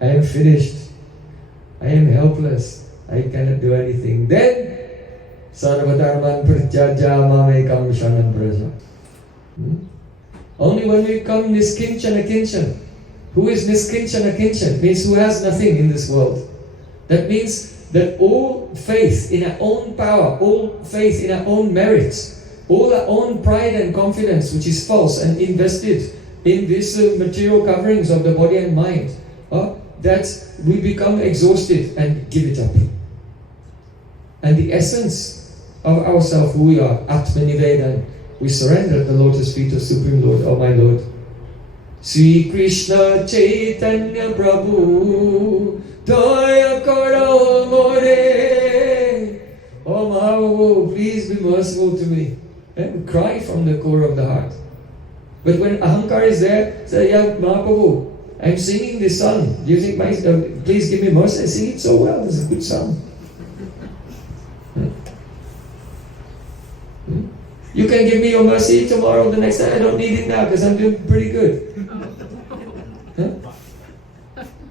am finished. I am helpless. I cannot do anything. Then, sarvadharman prajaja mamekam shanam praja. Only when we become niskinchana kinchan. Who is niskinchana kinchan? Means who has nothing in this world. That means that all faith in our own power, all faith in our own merits, all our own pride and confidence, which is false and invested in these material coverings of the body and mind, that we become exhausted and give it up. And the essence of ourself, who we are, Atmanivedan, we surrender at the lotus feet of Supreme Lord, oh my Lord. Sri Krishna Chaitanya Prabhu Daya Karo More. Oh Mahaprabhu, please be merciful to me. And cry from the core of the heart. But when Ahankar is there, say, yeah, Mahaprabhu, I'm singing this song. Do you think please give me mercy? I sing it so well, it's a good song. You can give me your mercy tomorrow, the next time. I don't need it now because I'm doing pretty good.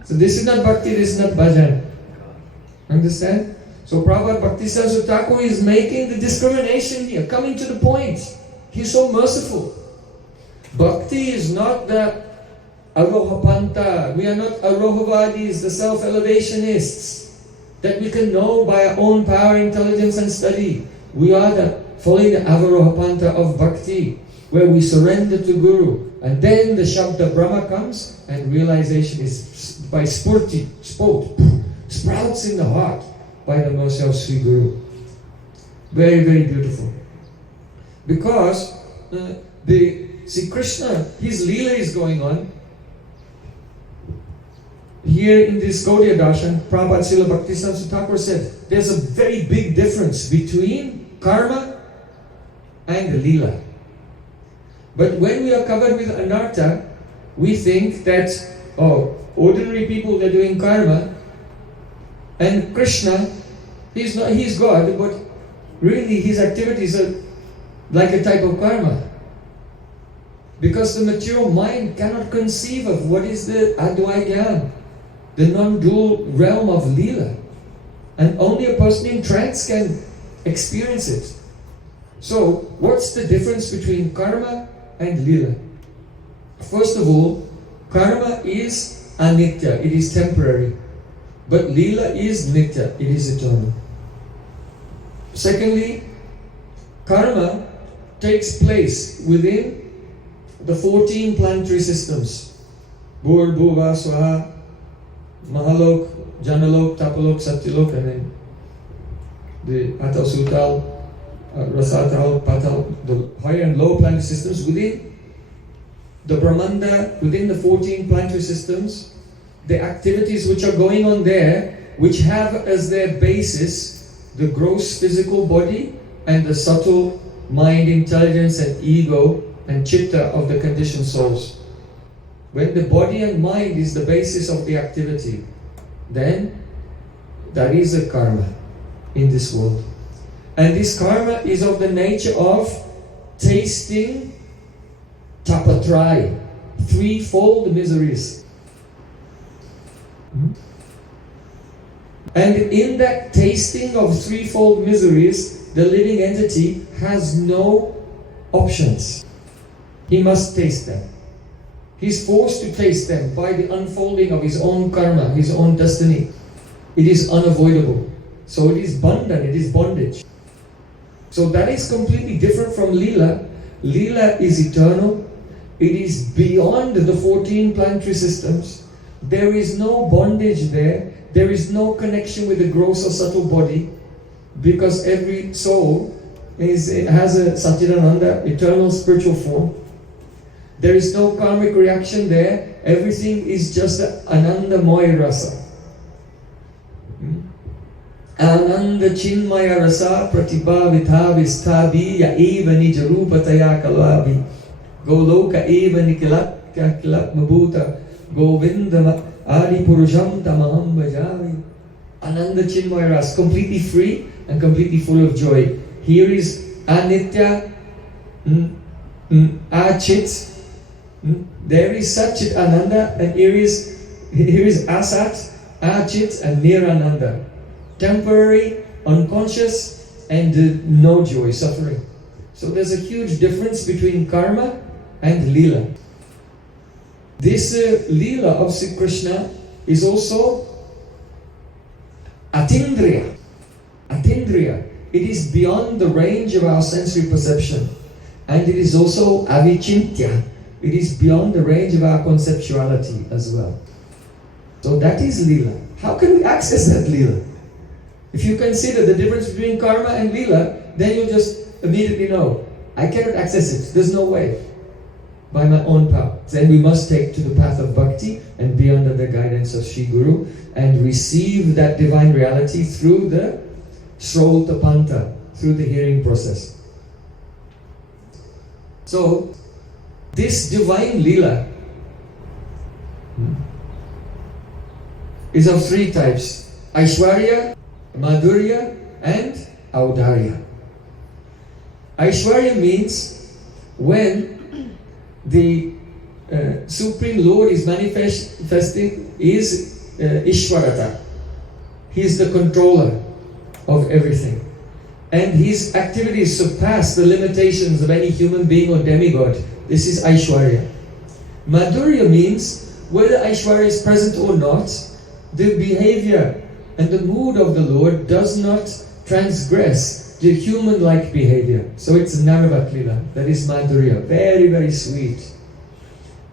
So this is not bhakti, this is not bhajan. Understand? So Prabhupada Bhakti Thakur is making the discrimination here, coming to the point. He's so merciful. Bhakti is not the Arohapanta. We are not Arohavadis, the self-elevationists, that we can know by our own power, intelligence and study. We are following the Avarohapanta of Bhakti, where we surrender to Guru. And then the Shabda Brahma comes and realization is by spurti, sprouts in the heart by the mercy of Sri Guru. Very, very beautiful. Because see Krishna, his Leela is going on. Here in this Gaudiya-Darshana, Prabhupada Srila Bhaktisiddhanta Thakur said, there's a very big difference between karma and the Leela. But when we are covered with anartha, we think that, ordinary people, they're doing karma, and Krishna, he's God, but really his activities are like a type of karma. Because the material mind cannot conceive of what is the Advaita, the non-dual realm of Leela. And only a person in trance can experience it. So, what's the difference between karma and Leela? First of all, karma is anitya, it is temporary. But Leela is nitya, it is eternal. Secondly, karma takes place within the 14 planetary systems. Bhur, Bhuva, Swaha, Mahalok, Janalok, Tapalok, Satyalok, and then the Atal, Sutal, Rasatal, Patal, the higher and lower planetary systems within the Brahmanda, within the 14 planetary systems, the activities which are going on there, which have as their basis the gross physical body and the subtle mind, intelligence and ego and chitta of the conditioned souls. When the body and mind is the basis of the activity, then that is a karma in this world. And this karma is of the nature of tasting tapatrai, threefold miseries. And in that tasting of threefold miseries, the living entity has no options. He must taste them. He's forced to taste them by the unfolding of his own karma, his own destiny. It is unavoidable. So it is bandhan, it is bondage. So that is completely different from Leela. Leela is eternal. It is beyond the 14 planetary systems. There is no bondage there. There is no connection with the gross or subtle body, because every soul has a Satchidananda, eternal spiritual form. There is no karmic reaction there. Everything is just an Anandamoy rasa. Ananda Chinmaya Rasa Pratibhavitha Visthabi Ya Eva Nijarupataya Kalavi Goloka Eva Nikilatka Kilakmabhuta Govinda Adi Purusham Tamaham Bhajavi. Ananda Chinmaya Rasa, completely free and completely full of joy. Here is Anitya, Achit, there is Satchit Ananda, and here is Asat, Achit, and Nirananda. Temporary, unconscious, and no joy, suffering. So there's a huge difference between karma and lila. This lila of Sri Krishna is also atindriya. Atindriya. It is beyond the range of our sensory perception. And it is also avichintya. It is beyond the range of our conceptuality as well. So that is lila. How can we access that lila? If you consider the difference between karma and lila, then you'll just immediately know, I cannot access it. There's no way. By my own power. Then we must take to the path of bhakti and be under the guidance of Sri Guru and receive that divine reality through the Srautapanta, through the hearing process. So, this divine lila is of three types: Aishwarya, Madhurya, and Audarya. Aishwarya means when the Supreme Lord is manifesting is Ishwarata. He is the controller of everything. And his activities surpass the limitations of any human being or demigod. This is Aishwarya. Madhurya means whether Aishwarya is present or not, the behavior and the mood of the Lord does not transgress the human-like behavior. So it's Narvat Lila, that is Madhurya, very, very sweet.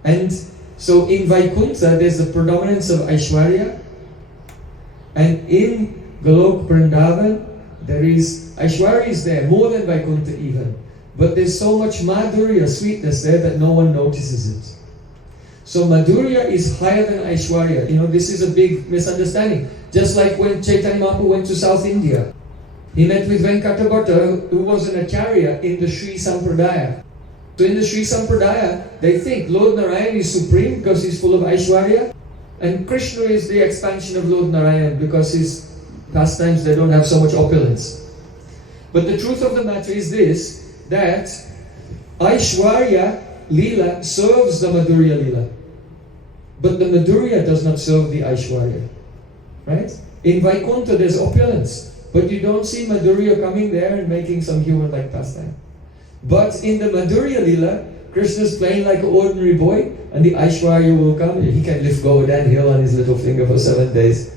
And so in Vaikuntha there's the predominance of Aishwarya, and in Golok Vrindavan there is, Aishwarya is there, more than Vaikuntha even. But there's so much Madhurya, sweetness there that no one notices it. So Madhurya is higher than Aishwarya. You know, this is a big misunderstanding. Just like when Chaitanya Mahaprabhu went to South India. He met with Venkatabhatta, who was an Acharya in the Sri Sampradaya. So in the Sri Sampradaya, they think Lord Narayan is supreme because he's full of Aishwarya, and Krishna is the expansion of Lord Narayan because his pastimes, they don't have so much opulence. But the truth of the matter is this, that Aishwarya Lila serves the Madhurya Lila. But the Madhurya does not serve the Aishwarya. Right? In Vaikuntha there's opulence, but you don't see Madhurya coming there and making some human-like pastime. But in the Madhurya Lila, Krishna's playing like an ordinary boy, and the Aishwarya will come. He can lift Govardhan hill on his little finger for 7 days.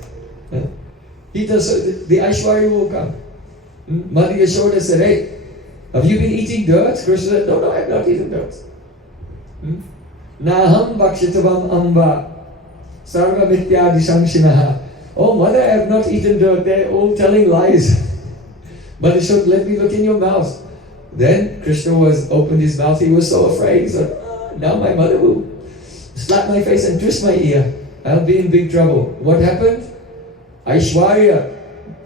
He does, the Aishwarya will come. Mother Yashoda said, hey, have you been eating dirt? Krishna said, no, I have not eaten dirt. Naham bhakshitavam amba sarva mitya dishamshinaha. Oh mother, I have not eaten dirt. They're all telling lies. Mother Yashoda, let me look in your mouth. Then Krishna opened his mouth. He was so afraid. He said, now my mother will slap my face and twist my ear. I'll be in big trouble. What happened? Aishwarya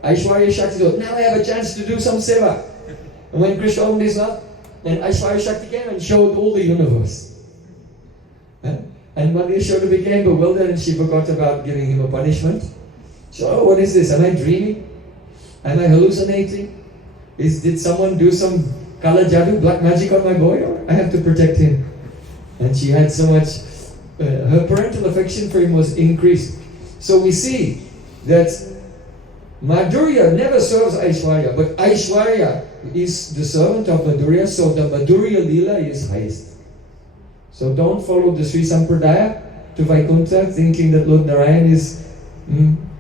Shakti thought, now I have a chance to do some seva. And when Krishna opened his mouth, then Aishwarya Shakti came and showed all the universe. And Mother Yashoda became bewildered and she forgot about giving him a punishment. So, oh, what is this? Am I dreaming? Am I hallucinating? Did someone do some kala jadoo, black magic on my boy? Or I have to protect him. And she had so much, her parental affection for him was increased. So we see that Madhurya never serves Aishwarya, but Aishwarya is the servant of Madhurya, so the Madhurya Lila is highest. So don't follow the Sri Sampradaya to Vaikuntha thinking that Lord Narayan is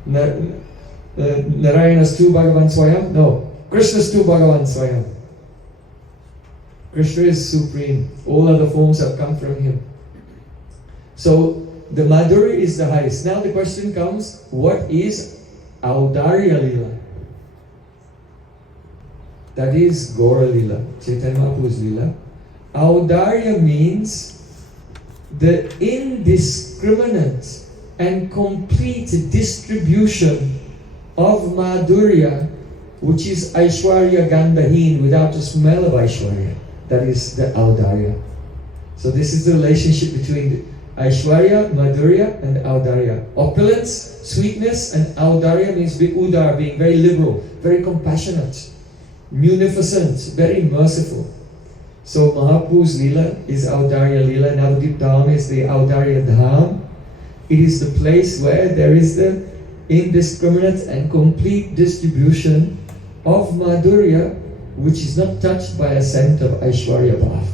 Narayana's tu Bhagavan Swayam. No, Krishna's tu Bhagavan Swayam. Krishna is supreme. All other forms have come from him. So the Madhurya is the highest. Now the question comes, what is Audarya Lila? That is Gaura Lila, Chaitanya Mahaprabhu's Lila. Audarya means the indiscriminate and complete distribution of Madhurya, which is Aishwarya Gandhahin, without the smell of Aishwarya. That is the Audarya. So this is the relationship between Aishwarya, Madhurya and Audarya. Opulence, sweetness, and Audarya means udar, being very liberal, very compassionate, munificent, very merciful. So Mahaprabhu's Leela is Audarya Leela, Navadip Dham is the Audarya Dham. It is the place where there is the indiscriminate and complete distribution of Madhurya, which is not touched by a scent of Aishwarya Bhav.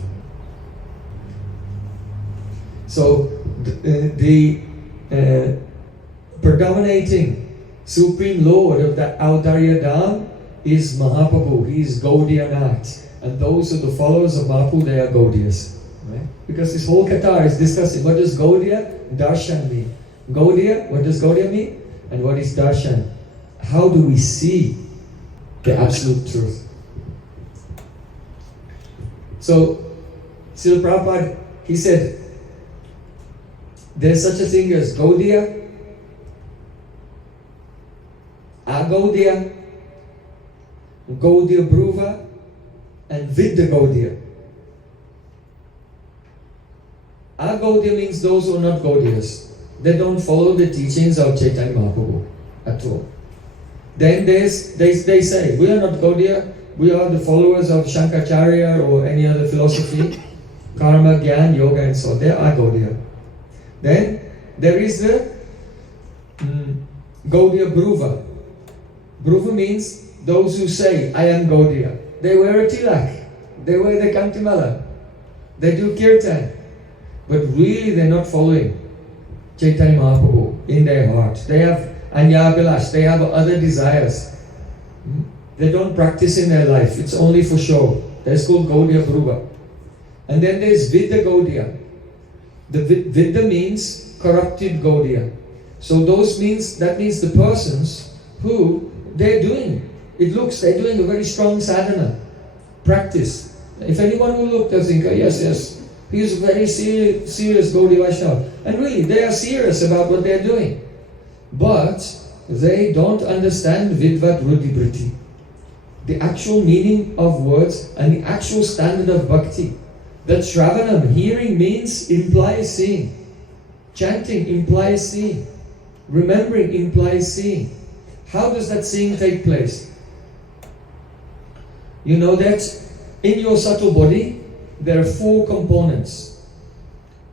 So the predominating Supreme Lord of the Audarya Dham is Mahaprabhu. He is Gaudiya-Nath. And those are the followers of Mahaprabhu, they are Gaudiyas. Right? Because this whole Katha is discussing what does Gaudiya-Darshana mean. Gaudiya, what does Gaudiya mean? And what is Darshan? How do we see the absolute truth? So, Srila Prabhupada, he said, there's such a thing as Gaudiya, Agaudiya, Gaudiya Bhruva, and Vidya Gaudiya. Agaudiya means those who are not Gaudiyas. They don't follow the teachings of Chaitanya Mahaprabhu at all. Then they say, we are not Gaudiya, we are the followers of Shankaracharya or any other philosophy, Karma, Gyan, Yoga and so on. They are Gaudiya. Then there is the Gaudiya Bhruva. Bhruva means those who say, I am Gaudiya. They wear a tilak, they wear the kantimala, they do kirtan, but really they're not following Chaitanya Mahaprabhu in their heart. They have Anyabhilash, they have other desires. They don't practice in their life, it's only for show. That's called Gaudiya Bhruva. And then there's Vidya Gaudiya. The Vidya means corrupted Gaudiya. So that means the persons who they're doing. It looks they're doing a very strong sadhana, practice. If anyone will look, they'll think, oh, yes, he is a very serious Gaudiya Vaishnava. And really, they are serious about what they're doing. But they don't understand Vidvat Ruddhi-Vritti, the actual meaning of words and the actual standard of bhakti. That Shravanam, hearing implies seeing. Chanting implies seeing. Remembering implies seeing. How does that seeing take place? You know that in your subtle body, there are 4 components.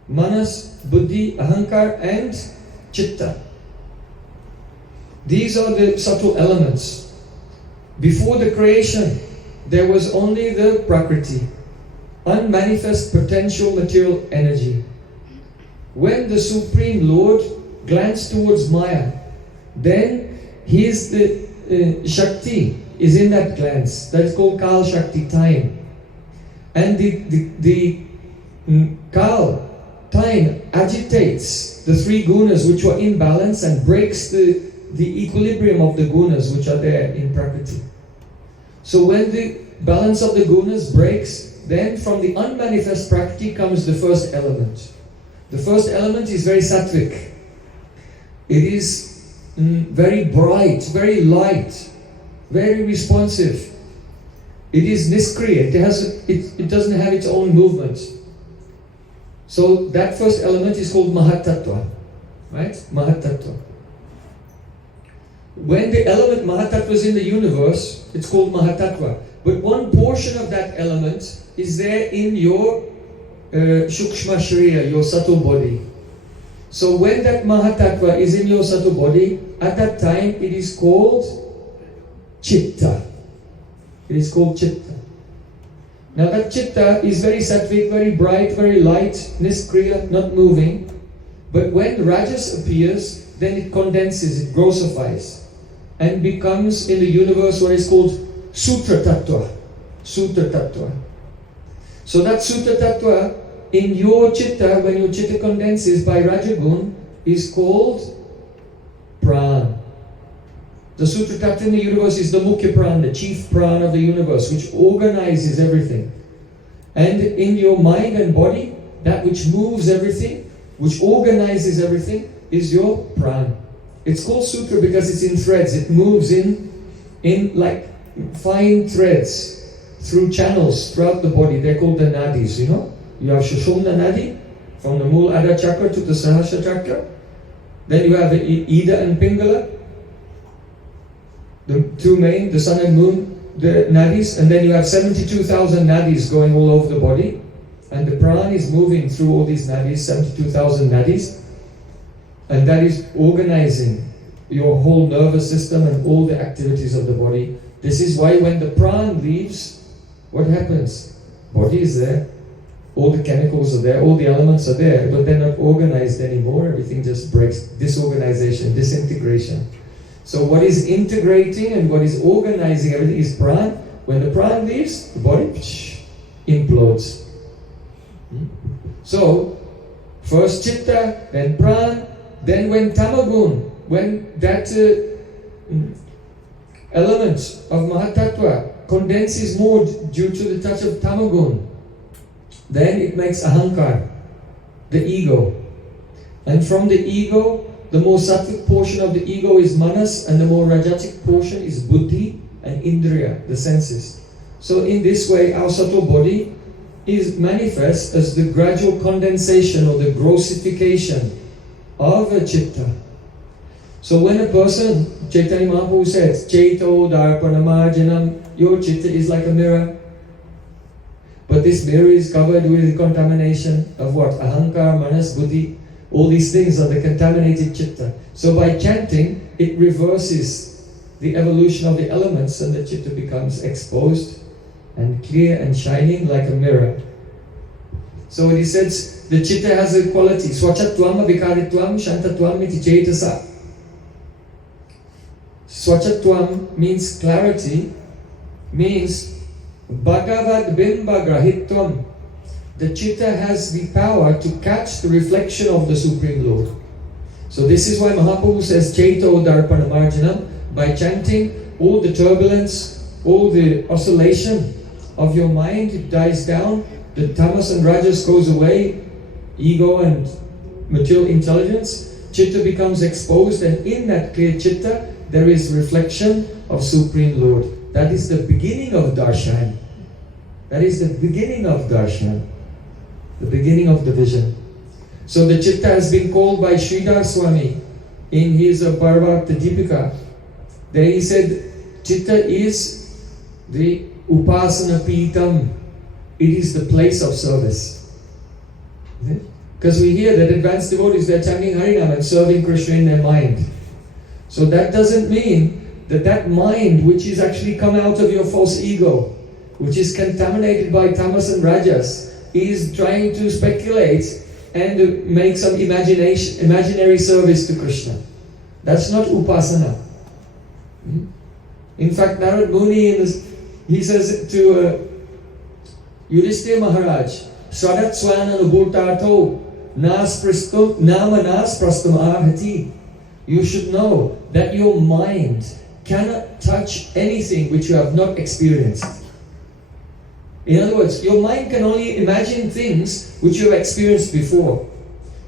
Manas, Buddhi, Ahankar and Chitta. These are the subtle elements. Before the creation, there was only the Prakriti, unmanifest potential material energy. When the Supreme Lord glanced towards Maya, then he is the Shakti is in that glance. That is called Kal Shakti, time. And the Kal, time, agitates the 3 gunas which were in balance and breaks the equilibrium of the gunas which are there in Prakriti. So when the balance of the gunas breaks, then from the unmanifest Prakriti comes the first element. The first element is very sattvic. It is very bright, very light, very responsive. It is niskriya. It doesn't have its own movement. So that first element is called Mahatattva, right? Mahatattva. When the element Mahatattva is in the universe, it's called Mahatattva. But one portion of that element is there in your Shukshma Shriya, your subtle body. So when that Mahatattva is in your subtle body, at that time it is called Chitta. It is called Chitta. Now that Chitta is very sattvic, very bright, very light, niskriya, not moving. But when Rajas appears, then it condenses, it grossifies, and becomes in the universe what is called Sutra Tattva. Sutra Tattva. So that Sutra Tattva in your Chitta, when your Chitta condenses by Rajagun, is called Pran. The Sutra Tattva in the universe is the Mukhya Pran, the chief Pran of the universe, which organizes everything. And in your mind and body, that which moves everything, which organizes everything, is your Pran. It's called sutra because it's in threads. It moves in like fine threads through channels throughout the body. They're called the nadis, you know. You have Shushumna Nadi from the Mooladhara chakra to the Sahasrara chakra. Then you have Ida and Pingala, the two main, the sun and moon, the nadis, and then you have 72,000 nadis going all over the body. And the prana is moving through all these nadis, 72,000 nadis. And that is organizing your whole nervous system and all the activities of the body. This is why when the prana leaves, what happens? Body is there, all the chemicals are there, all the elements are there, but they're not organized anymore. Everything just breaks. Disorganization, disintegration. So what is integrating and what is organizing everything is prana. When the prana leaves, the body implodes. So, first chitta, then prana, then when tamagun, when that element of Mahatattva condenses more due to the touch of tamagun, then it makes ahankar, the ego. And from the ego, the more sattvic portion of the ego is manas, and the more rajatic portion is buddhi and indriya, the senses. So in this way, our subtle body is manifest as the gradual condensation or the grossification of a chitta. So when a person, Chaitanya Mahaprabhu says, Chaito-darpana-marjanam, your chitta is like a mirror. But this mirror is covered with contamination of what? Ahankar, manas, buddhi. All these things are the contaminated chitta. So by chanting, it reverses the evolution of the elements and the chitta becomes exposed and clear and shining like a mirror. So he says the chitta has a quality. Swachatvam vikaritvam shantatvam iti chaitasa. Swachatvam means clarity, means bhagavad bimba grahitvam. The chitta has the power to catch the reflection of the Supreme Lord. So this is why Mahaprabhu says Chaito-darpana-marjanam. By chanting, all the turbulence, all the oscillation of your mind, it dies down, the tamas and rajas goes away, ego and material intelligence, chitta becomes exposed, and in that clear chitta there is reflection of Supreme Lord. That is the beginning of darshan. That is the beginning of darshan, the beginning of the vision. So the chitta has been called by Sridhar Swami in his Parvakta Deepika. There he said, chitta is the upasana pitam. It is the place of service. Because we hear that advanced devotees, they're chanting Harinam and serving Krishna in their mind. So that doesn't mean that that mind which is actually come out of your false ego, which is contaminated by tamas and rajas, is trying to speculate and make some imaginary service to Krishna. That's not upasana. In fact, Narad Muni, he says to Yudhishthira Maharaj, Swadat Swana Nubhurtato Nas Prastum Nama Nas Prastum Arhati. You should know that your mind cannot touch anything which you have not experienced. In other words, your mind can only imagine things which you have experienced before.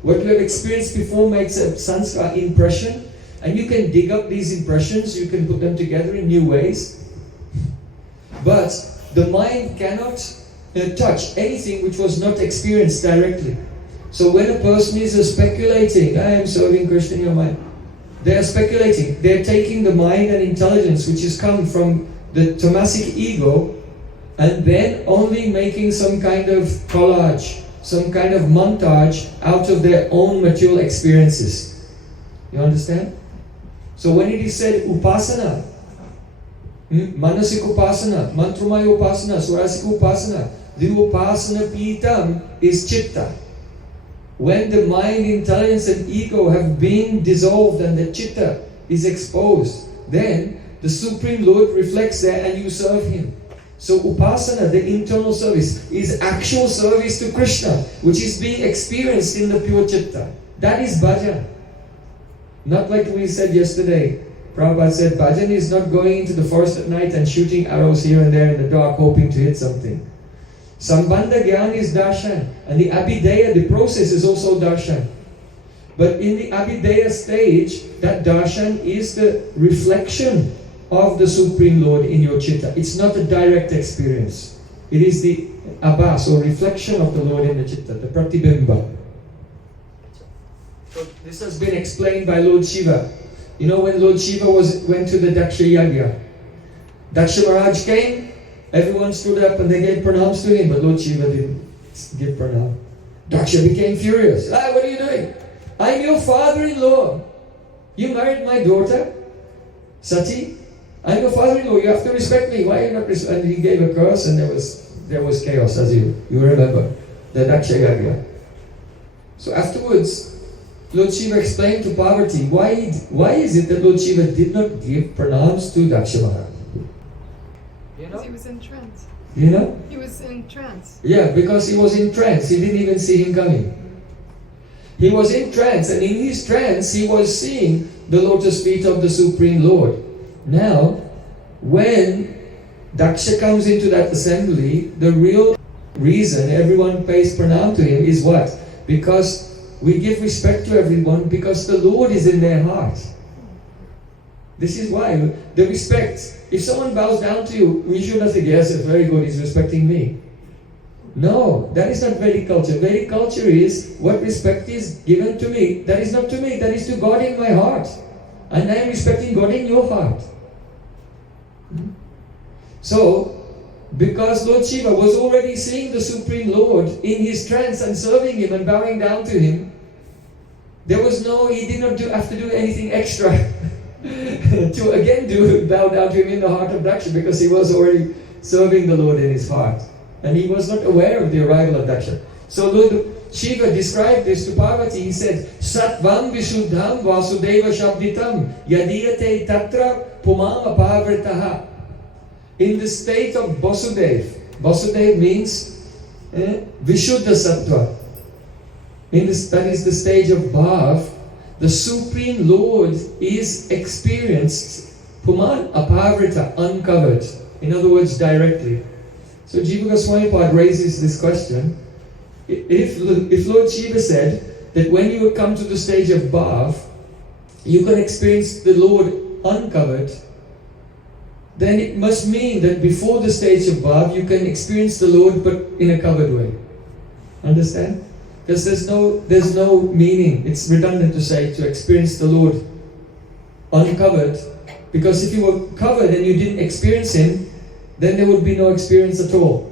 What you have experienced before makes a sanskar impression, and you can dig up these impressions, you can put them together in new ways. But the mind cannot touch anything which was not experienced directly. So when a person is speculating, I am serving Krishna in your mind, they are speculating. They are taking the mind and intelligence which has come from the tamasic ego, and then only making some kind of collage, some kind of montage out of their own material experiences. You understand? So when it is said upasana, manasik upasana, mantramaya upasana, swarasik upasana, the upasana pitam is chitta. When the mind, intelligence and ego have been dissolved and the chitta is exposed, then the Supreme Lord reflects there and you serve Him. So upasana, the internal service, is actual service to Krishna, which is being experienced in the pure chitta. That is bhajan. Not like we said yesterday. Prabhupada said bhajan is not going into the forest at night and shooting arrows here and there in the dark hoping to hit something. Sambandha Gyan is darshan, and the abhideya, the process, is also darshan. But in the Abhideya stage, that darshan is the reflection of the Supreme Lord in your chitta. It's not a direct experience. It is the abhas or reflection of the Lord in the chitta, the pratibimba. So this has been explained by Lord Shiva. You know, when Lord Shiva went to the Daksha Yagya, Daksha Maharaj came, everyone stood up and they gave pranams to him, but Lord Shiva didn't give pranam. Daksha became furious. Ah, what are you doing? I'm your father-in-law. You married my daughter, Sati. I'm your father-in-law. You have to respect me. Why are you not respecting? And he gave a curse, and there was chaos, as you remember, the Daksha Yagya. So afterwards, Lord Shiva explained to Parvati, why is it that Lord Shiva did not give pranams to Daksha Maharaj? You know? Because he was in trance. You know? He was in trance. Yeah, because he was in trance. He didn't even see him coming. He was in trance, and in his trance, he was seeing the lotus feet of the Supreme Lord. Now, when Daksha comes into that assembly, the real reason everyone pays pranam to him is what? Because we give respect to everyone because the Lord is in their heart. This is why. The respect. If someone bows down to you, we should not think, yes, it's very good, he's respecting me. No, that is not Vedic culture. Vedic culture is what respect is given to me. That is not to me, that is to God in my heart. And I am respecting God in your heart. So, because Lord Shiva was already seeing the Supreme Lord in his trance and serving him and bowing down to him, he did not have to do anything extra to again bow down to him in the heart of Daksha, because he was already serving the Lord in his heart. And he was not aware of the arrival of Daksha. So Lord Shiva described this to Parvati. He said, Sattvam Vishuddham Vasudeva Shabditam Yadiyate Tatra Pumam Apavritaha. In the state of Vasudev. Vasudev means Vishuddha Sattva. That is the stage of Bhav. The Supreme Lord is experienced Puman Apavrita, uncovered. In other words, directly. So Jiva Goswami Pad raises this question. If Lord Shiva said that when you come to the stage of Bhav, you can experience the Lord uncovered, then it must mean that before the stage of Bhav, you can experience the Lord but in a covered way. Understand? Because there's no meaning. It's redundant to say to experience the Lord uncovered, because if you were covered and you didn't experience Him, then there would be no experience at all.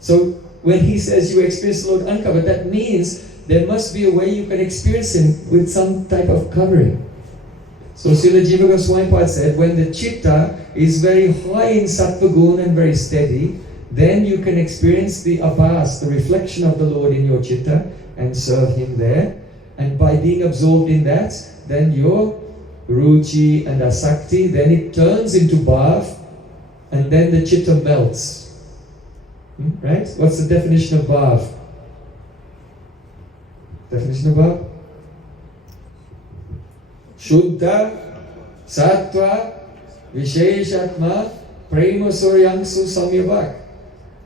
So when he says you experience the Lord uncovered, that means there must be a way you can experience Him with some type of covering. So Srila Jiva Goswami Pad said, when the chitta is very high in sattva guna and very steady, then you can experience the abhas, the reflection of the Lord in your chitta, and serve Him there. And by being absorbed in that, then your ruchi and asakti, then it turns into bhav, and then the chitta melts. Right? What's the definition of bhav? Definition of bhav? Shuddha, sattva, visheshatma, prema suryangsu samyavak.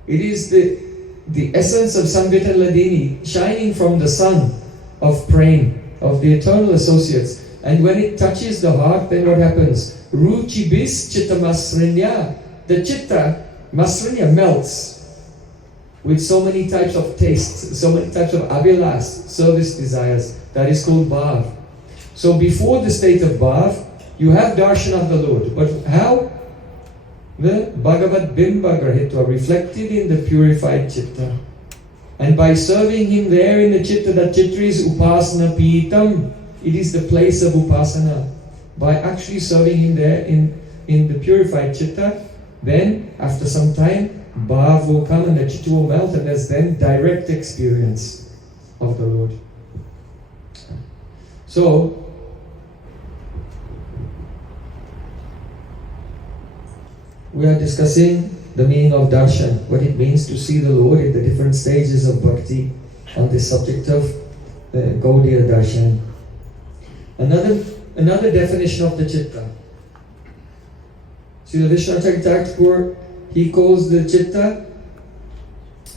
It is the essence of Samvita Ladini shining from the sun of Prem, of the eternal associates. And when it touches the heart, then what happens? Ruchi bis chitta masrinya. The chitta, masrinya, melts with so many types of tastes, so many types of abhilas, service desires. That is called bhav. So before the state of bhav, you have darshan of the Lord. But how? The Bhagavad Bimba Grahitva, reflected in the purified chitta. And by serving Him there in the chitta, that chitta is upasana pitam. It is the place of upasana. By actually serving Him there in the purified chitta, then after some time, bhav will come and the chitta will melt, and there's then direct experience of the Lord. So, we are discussing the meaning of darshan, what it means to see the Lord in the different stages of bhakti on the subject of Gaudiya-Darshana. Another definition of the chitta. Srila Vishwanath Thakur, he calls the chitta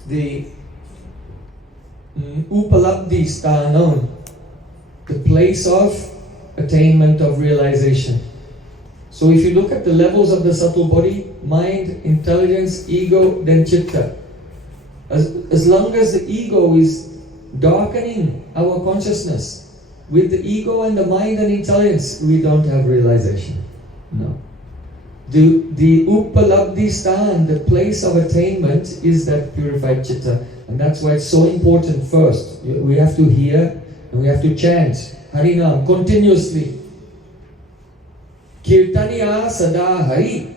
the upalabdhi sthanam. the place of attainment of realization. So if you look at the levels of the subtle body, mind, intelligence, ego, then chitta. As long as the ego is darkening our consciousness, with the ego and the mind and intelligence, we don't have realization. No. The Upalabdhi Stan, the place of attainment, is that purified chitta. And that's why it's so important first. We have to hear and we have to chant Harinam continuously. Kirtaniya Sada Hari.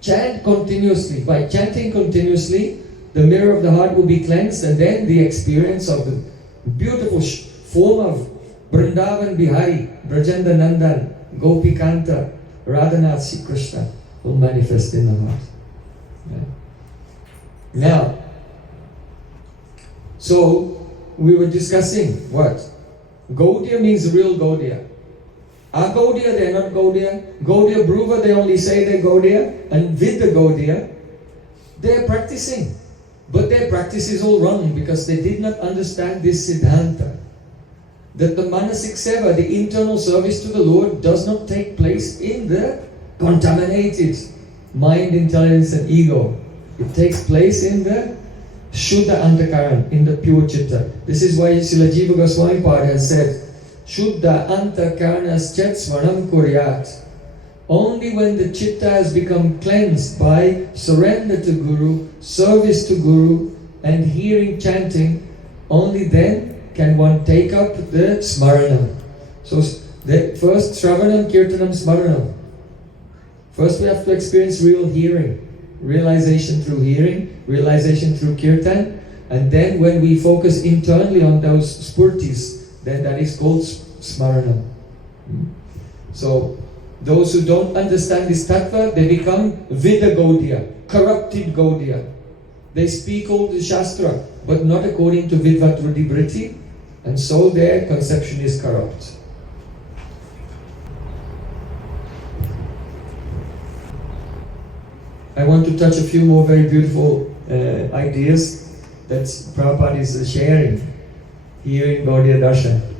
Chant continuously. By chanting continuously, the mirror of the heart will be cleansed, and then the experience of the beautiful form of Vrindavan Bihari, Brajendra Nandan, Gopikanta, Radhanath Sri Krishna will manifest in the heart. Yeah. Now, so we were discussing what? Gaudiya means real Gaudiya. Agaudiya, they are not Gaudiya. Gaudiya Bruva, they only say they're Gaudiya. And with the Gaudiya, they are practicing. But their practice is all wrong because they did not understand this Siddhanta. That the Manasik Seva, the internal service to the Lord, does not take place in the contaminated mind, intelligence and ego. It takes place in the Shuddha Antakaran, in the pure Chitta. This is why Srila Jiva Goswami Pad has said, Shuddha Antakaras Chet Swaram Kuryat. Only when the Chitta has become cleansed by surrender to Guru, service to Guru and hearing chanting, only then can one take up the Smaranam. So the first Shravanam, Kirtanam, Smaranam. First we have to experience real hearing. Realization through hearing, realization through Kirtan. And then when we focus internally on those spurtis, then that is called Smaranam. So those who don't understand this tattva, they become Vida Gaudiya, corrupted Gaudiya. They speak all the Shastra, but not according to Vidvat Ruddhi Vritti, and so their conception is corrupt. I want to touch a few more very beautiful ideas that Prabhupada is sharing here in Gaudiya-Darshana.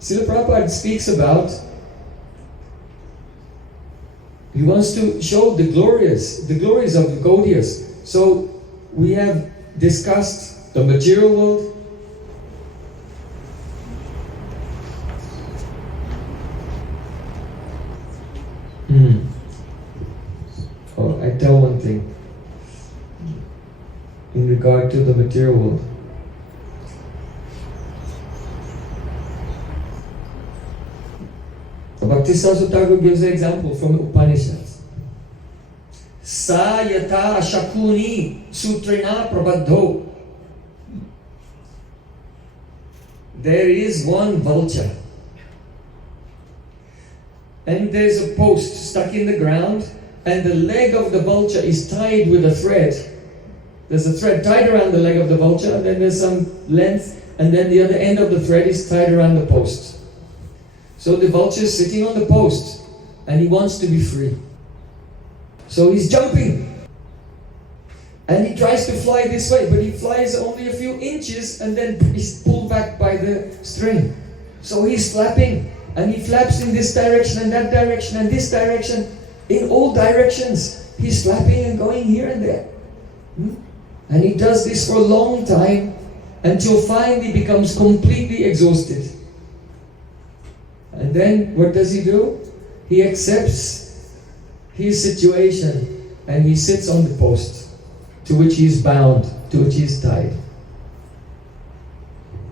Srila Prabhupada speaks about, he wants to show the glories of the Gaudiyas. So we have discussed the material world, Oh, I tell one thing in regard to the material world. Bhakti-Saraswati Thakur gives an example from the Upanishads. Sa yata shakuni sutrina prabadho. There is one vulture, and there's a post stuck in the ground, and the leg of the vulture is tied with a thread. There's a thread tied around the leg of the vulture, and then there's some length, and then the other end of the thread is tied around the post. So the vulture is sitting on the post, and he wants to be free. So he's jumping, and he tries to fly this way, but he flies only a few inches, and then he's pulled back by the string. So he's flapping, and he flaps in this direction, and that direction, and this direction. In all directions, he's flapping and going here and there. And he does this for a long time, until finally becomes completely exhausted. And then what does he do? He accepts his situation and he sits on the post to which he is bound, to which he is tied.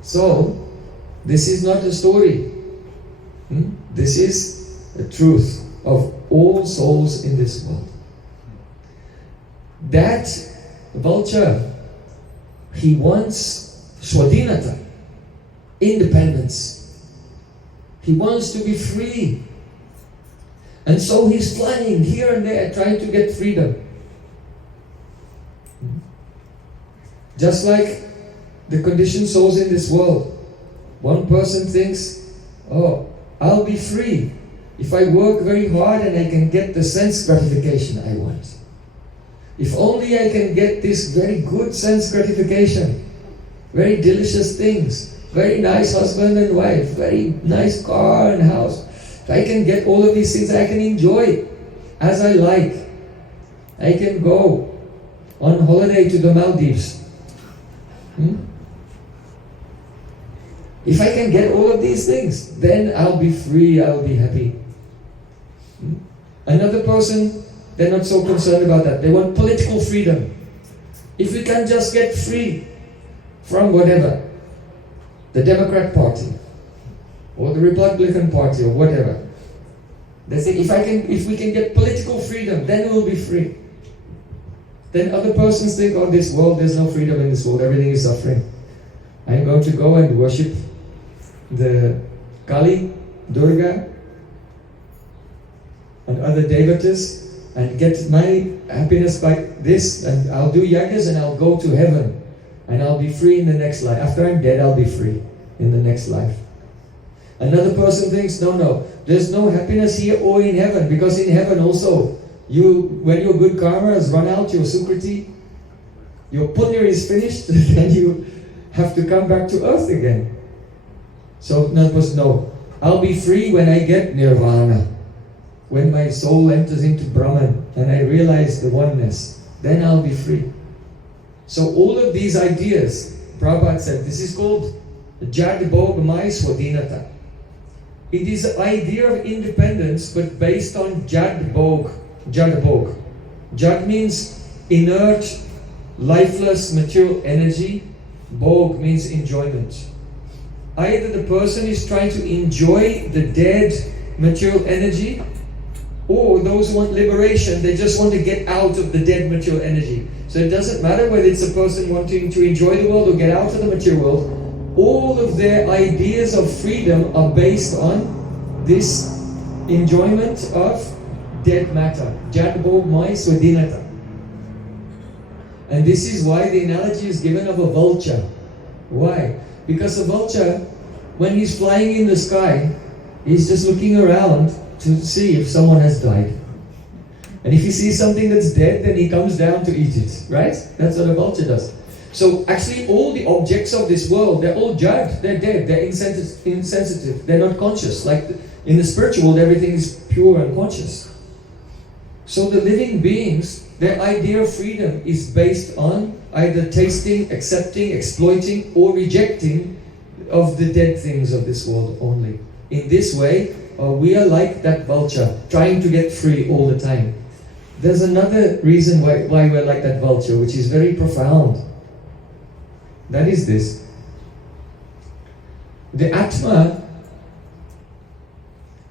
So, this is not a story. This is the truth of all souls in this world. That vulture, he wants swadhinata, independence. He wants to be free. And so he's flying here and there, trying to get freedom. Just like the conditioned souls in this world. One person thinks, oh, I'll be free if I work very hard and I can get the sense gratification I want. If only I can get this very good sense gratification, very delicious things, very nice husband and wife, very nice car and house. If I can get all of these things, I can enjoy as I like. I can go on holiday to the Maldives. If I can get all of these things, then I'll be free, I'll be happy. Another person, they're not so concerned about that. They want political freedom. If we can just get free from whatever, the Democrat Party, or the Republican Party, or whatever. They say, if we can get political freedom, then we'll be free. Then other persons think, oh, this world, there's no freedom in this world, everything is suffering. I'm going to go and worship the Kali, Durga, and other devatas, and get my happiness by this, and I'll do yagas and I'll go to heaven, and I'll be free in the next life. After I'm dead, I'll be free in the next life. Another person thinks, no, there's no happiness here or in heaven, because in heaven also, when your good karma has run out, your sukriti, your punya is finished, then you have to come back to earth again. So another person, no, I'll be free when I get nirvana. When my soul enters into Brahman and I realize the oneness, then I'll be free. So all of these ideas, Prabhupada said, this is called Jad Bhog Mai Swadhinata. It is an idea of independence, but based on Jad Bhog. Jad Bhog. Jad means inert, lifeless material energy. Bhog means enjoyment. Either the person is trying to enjoy the dead material energy, or those who want liberation, they just want to get out of the dead material energy. So it doesn't matter whether it's a person wanting to enjoy the world or get out of the material world. All of their ideas of freedom are based on this enjoyment of dead matter. Jad Bhog Mai Swadhinata. And this is why the analogy is given of a vulture. Why? Because a vulture, when he's flying in the sky, he's just looking around to see if someone has died. And if he sees something that's dead, then he comes down to eat it, right? That's what a vulture does. So actually all the objects of this world, they're all jad, they're dead, they're insensitive, they're not conscious. Like in the spiritual world, everything is pure and conscious. So the living beings, their idea of freedom is based on either tasting, accepting, exploiting, or rejecting of the dead things of this world only. In this way, we are like that vulture, trying to get free all the time. There's another reason why we're like that vulture, which is very profound. That is this. The Atma,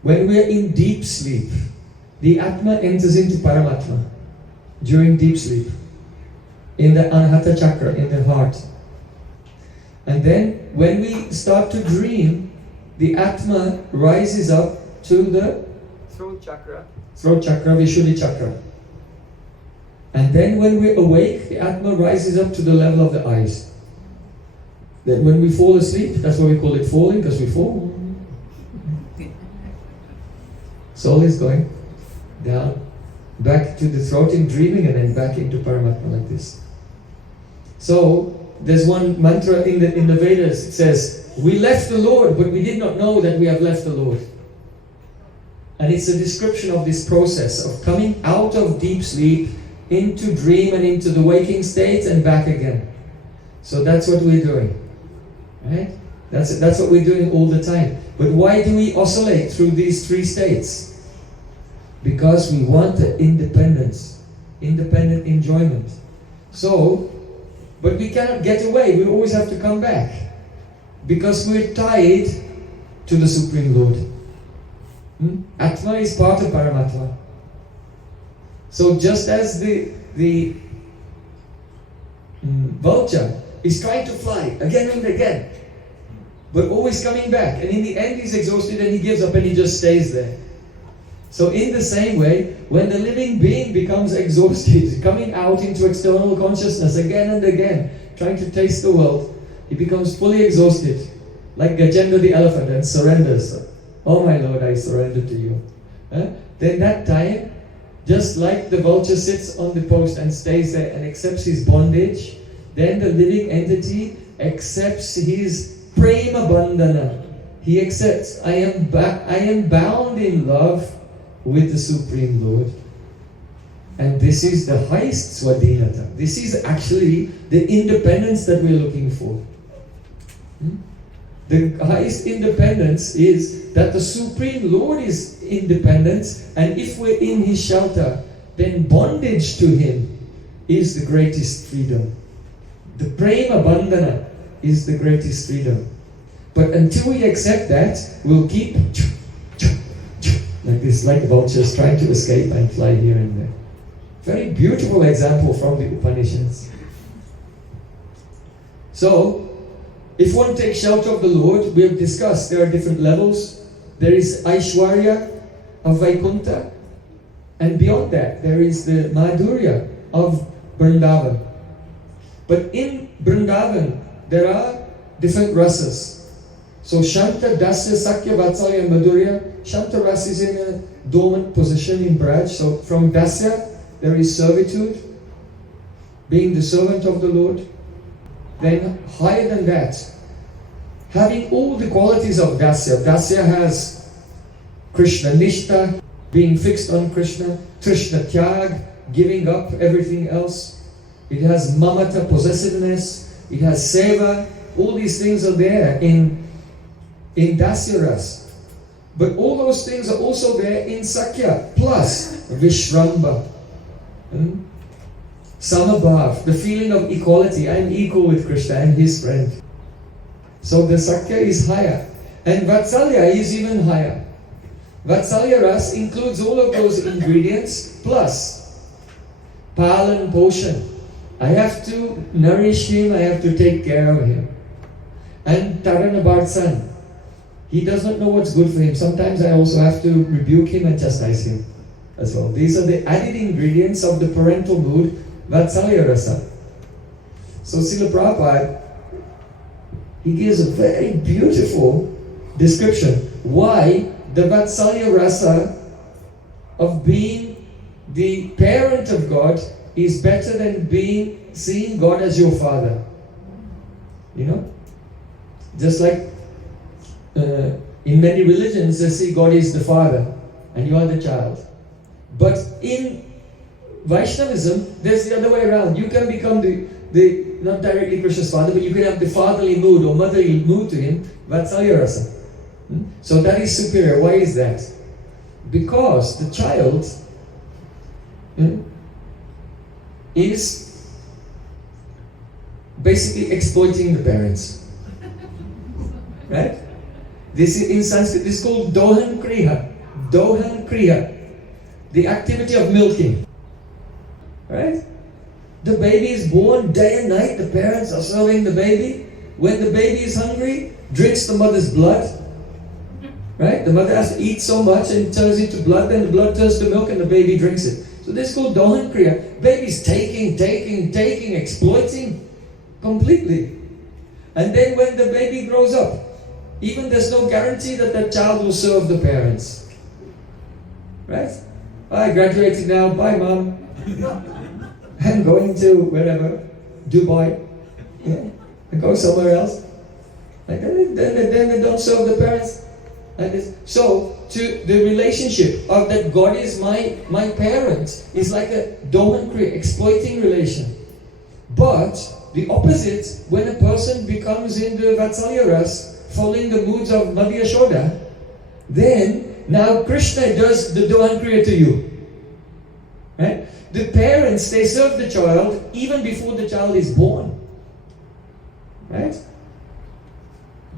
when we are in deep sleep, the Atma enters into Paramatma during deep sleep, in the Anahata Chakra, in the heart. And then when we start to dream, the Atma rises up to the throat chakra, Vishuddhi chakra. And then when we awake, the Atma rises up to the level of the eyes. Then when we fall asleep, that's why we call it falling, because we fall. Soul is going down, back to the throat in dreaming, and then back into Paramatma like this. So, there's one mantra in the Vedas, it says, we left the Lord, but we did not know that we have left the Lord. And it's a description of this process of coming out of deep sleep into dream and into the waking state and back again. So that's what we're doing. Right? That's what we're doing all the time. But why do we oscillate through these three states? Because we want the independence, independent enjoyment. So, but we cannot get away, we always have to come back. Because we're tied to the Supreme Lord. Atma is part of Paramatma. So just as the vulture is trying to fly again and again, but always coming back, and in the end he's exhausted and he gives up and he just stays there. So in the same way, when the living being becomes exhausted, coming out into external consciousness again and again, trying to taste the world, he becomes fully exhausted, like Gajendra the elephant, and surrenders. Oh my Lord, I surrender to you. Then that time, just like the vulture sits on the post and stays there and accepts his bondage, then the living entity accepts his prema bandhana. He accepts, I am bound in love with the Supreme Lord. And this is the highest swadhinata. This is actually the independence that we're looking for. The highest independence is that the Supreme Lord is independent, and if we're in His shelter, then bondage to Him is the greatest freedom. The prema bandhana is the greatest freedom. But until we accept that, we'll keep like this, like vultures trying to escape and fly here and there. Very beautiful example from the Upanishads. So, if one takes shelter of the Lord, we have discussed there are different levels. There is Aishwarya of Vaikuntha, and beyond that there is the Madhurya of Vrindavan. But in Vrindavan there are different rasas. So Shanta, Dasya, Sakya, Vatsalya and Madhurya. Shanta rasa is in a dormant position in Braj. So from Dasya there is servitude, being the servant of the Lord. Then higher than that, having all the qualities of Dasya. Dasya has Krishna Nishta, being fixed on Krishna, Trishna Tyag, giving up everything else. It has Mamata, possessiveness. It has Seva. All these things are there in Dasya Ras. But all those things are also there in Sakya, plus Vishramba. Samabhav, the feeling of equality. I am equal with Krishna, I am his friend. So the Sakya is higher. And Vatsalya is even higher. Vatsalya Ras includes all of those ingredients, plus Palan Poshan. I have to nourish him, I have to take care of him. And Taranabhartsan. He does not know what's good for him. Sometimes I also have to rebuke him and chastise him as well. These are the added ingredients of the parental mood, Vatsalya Rasa. So Srila Prabhupada, he gives a very beautiful description why the Vatsalya Rasa of being the parent of God is better than seeing God as your father. You know? Just like in many religions they see God is the father and you are the child. But in Vaishnavism, there's the other way around. You can become the not directly Krishna's father, but you can have the fatherly mood or motherly mood to him, Vatsalya Rasa. So that is superior. Why is that? Because the child is basically exploiting the parents. Right? This is in Sanskrit, this is called Dohan Kriya. Dohan Kriya. The activity of milking. Right? The baby is born day and night, the parents are serving the baby. When the baby is hungry, drinks the mother's blood. Right? The mother has to eat so much and it turns into blood, then the blood turns to milk and the baby drinks it. So this is called Dohan Kriya. Baby's taking, exploiting completely. And then when the baby grows up, even there's no guarantee that that child will serve the parents. Right? I graduated now, bye mom. I'm going to wherever, Dubai. Yeah. I go somewhere else. Like, then they don't serve the parents. Like this. So, to the relationship of that God is my parent is like a Dohan Kriya, exploiting relation. But the opposite, when a person becomes in the Vatsalya Ras, following the moods of Madhya Yashoda, then now Krishna does the Dohan Kriya to you. Right? The parents, they serve the child even before the child is born. Right?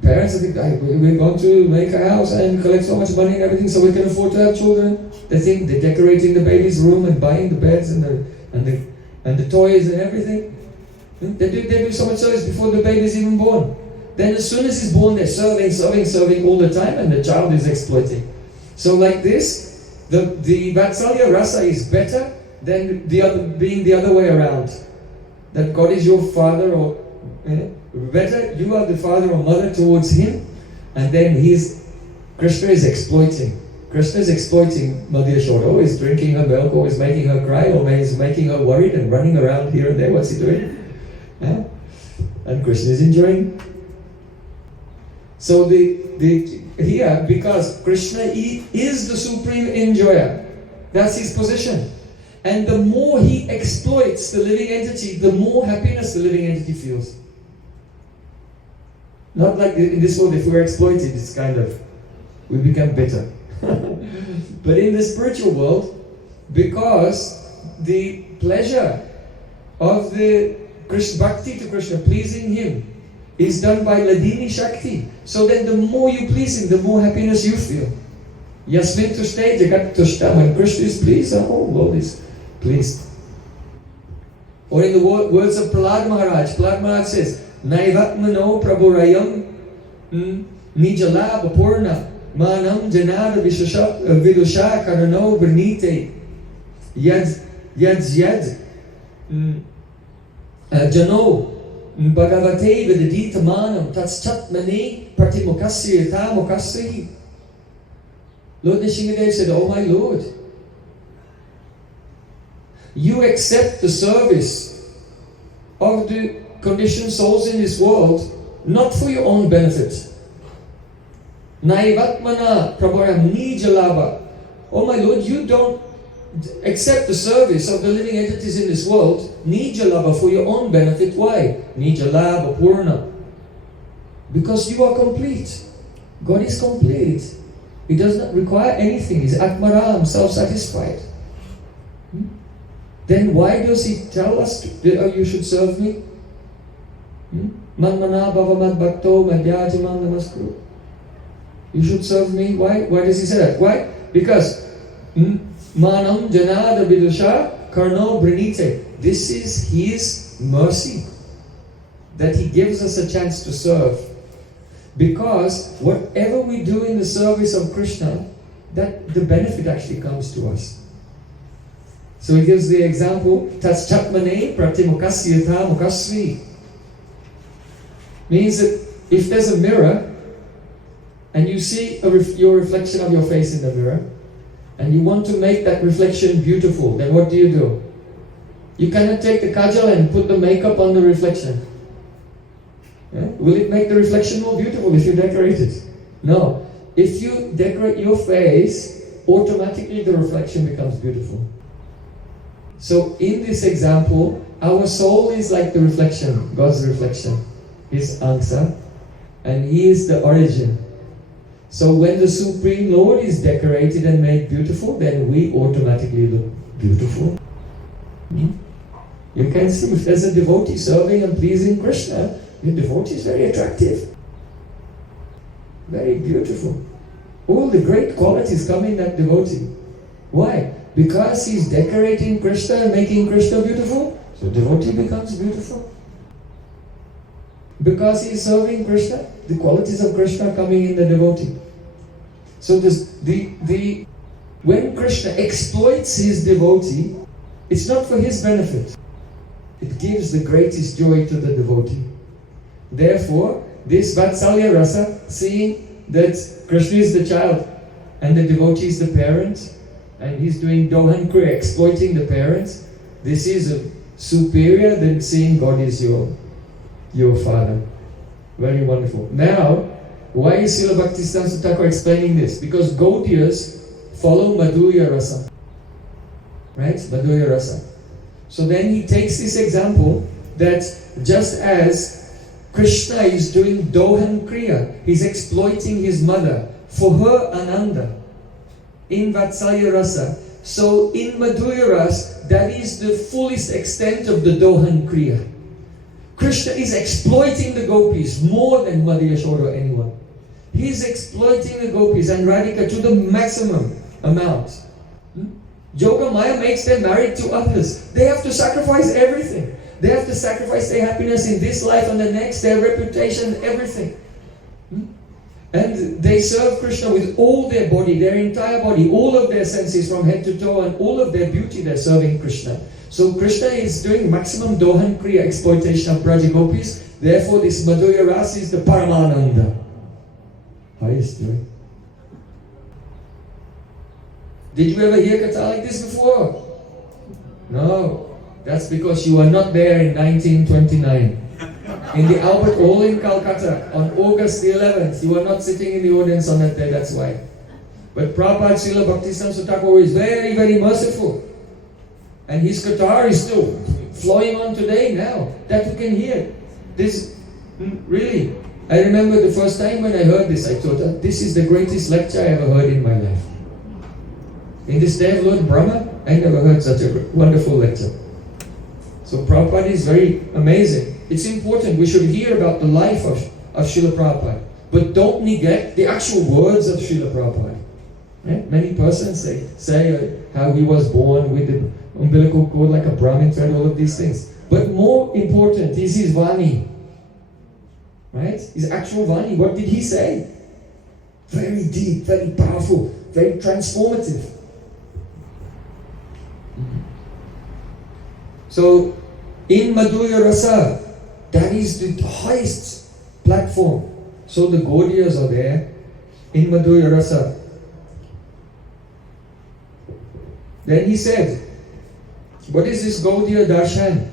Parents think, we're going to make a house and collect so much money and everything so we can afford to have children. They think they're decorating the baby's room and buying the beds and the toys and everything. They do so much service before the baby is even born. Then as soon as he's born, they're serving all the time and the child is exploiting. So like this, the Vatsalya Rasa is better than being the other way around. That God is your father or better, you are the father or mother towards him, and then Krishna is exploiting. Krishna is exploiting Madhya Yashoda, always drinking her milk, always making her cry, always making her worried and running around here and there. What's he doing? And Krishna is enjoying. So here, because Krishna is the supreme enjoyer, that's his position. And the more he exploits the living entity, the more happiness the living entity feels. Not like in this world, if we're exploited, it's kind of, we become bitter. But in the spiritual world, because the pleasure of the Bhakti to Krishna, pleasing him, is done by Ladini Shakti. So then the more you please him, the more happiness you feel. Yasmin tushte jagat tushta. When Krishna is pleased, the whole world is pleased. Or in the words of Prahlad Maharaj says, Naivatmano prabhurayam nijala bapurna manam janada vidusha karano brnite yad jano bhagavate vidadita manam tatschatmane pratimukasya yatha mukasya. Lord Nishingadev said, "Oh my Lord, you accept the service of the conditioned souls in this world not for your own benefit. Naivatmana prabharam nijalabha. Oh my Lord, you don't accept the service of the living entities in this world, nijalabha, for your own benefit. Why? Nijalabha purna. Because you are complete. God is complete. He does not require anything. He's Atmaram, self-satisfied. Then why does he tell us that you should serve me? Manmana bhavamad bhakto madhyajamam namaskuru. You should serve me. Why? Why does he say that? Why? Because manam janada vidusha karno brinite. This is his mercy, that he gives us a chance to serve. Because whatever we do in the service of Krishna, that the benefit actually comes to us. So he gives the example, Tatschatmane pratimukasya yatha mukasvi. Means that if there's a mirror, and you see your reflection of your face in the mirror, and you want to make that reflection beautiful, then what do? You cannot take the kajal and put the makeup on the reflection. Yeah? Will it make the reflection more beautiful if you decorate it? No. If you decorate your face, automatically the reflection becomes beautiful. So in this example, our soul is like the reflection, God's reflection, His Angsa, and He is the origin. So when the Supreme Lord is decorated and made beautiful, then we automatically look beautiful. You can see if there's a devotee serving and pleasing Krishna, the devotee is very attractive, very beautiful. All the great qualities come in that devotee. Why? Because he's decorating Krishna and making Krishna beautiful, so devotee becomes beautiful. Because he's serving Krishna, the qualities of Krishna are coming in the devotee. So when Krishna exploits his devotee, it's not for his benefit. It gives the greatest joy to the devotee. Therefore, this Vatsalya Rasa, seeing that Krishna is the child and the devotee is the parent, and he's doing Dohan Kriya, exploiting the parents, this is superior than seeing God is your father. Very wonderful. Now, why is Srila Bhaktisiddhanta Thakur explaining this? Because Gaudiyas follow Madhurya Rasa. Right? Madhurya Rasa. So then he takes this example that just as Krishna is doing Dohan Kriya, he's exploiting his mother for her Ananda in Vatsalya Rasa. So in Madhurya Rasa, that is the fullest extent of the Dohan Kriya. Krishna is exploiting the gopis more than Mother Yashoda or anyone. He's exploiting the gopis and Radhika to the maximum amount. Yoga Maya makes them married to others. They have to sacrifice everything. They have to sacrifice their happiness in this life and the next, their reputation, everything. And they serve Krishna with all their body, their entire body, all of their senses from head to toe, and all of their beauty they're serving Krishna. So Krishna is doing maximum Dohan Kriya, exploitation of Braja Gopis. Therefore this Madhurya Rasa is the Paramananda. Highest joy. Did you ever hear Katha like this before? No. That's because you were not there in 1929. in the Albert Hall in Calcutta on August the 11th. You are not sitting in the audience on that day, that's why. But Prabhupada Srila Bhaktisiddhanta Thakur is very, very merciful. And his guitar is still flowing on today now, that you can hear. This, really, I remember the first time when I heard this, I thought, this is the greatest lecture I ever heard in my life. In this day of Lord Brahma, I never heard such a wonderful lecture. So Prabhupada is very amazing. It's important, we should hear about the life of Srila Prabhupada. But don't neglect the actual words of Srila Prabhupada. Many persons say how he was born with the umbilical cord like a Brahmin thread, all of these things. But more important is his Vani. Right? His actual Vani. What did he say? Very deep, very powerful, very transformative. So, in Madhurya Rasa, that is the highest platform. So the Gaudiyas are there in Madhurya Rasa. Then he said, what is this Gaudiya-Darshana?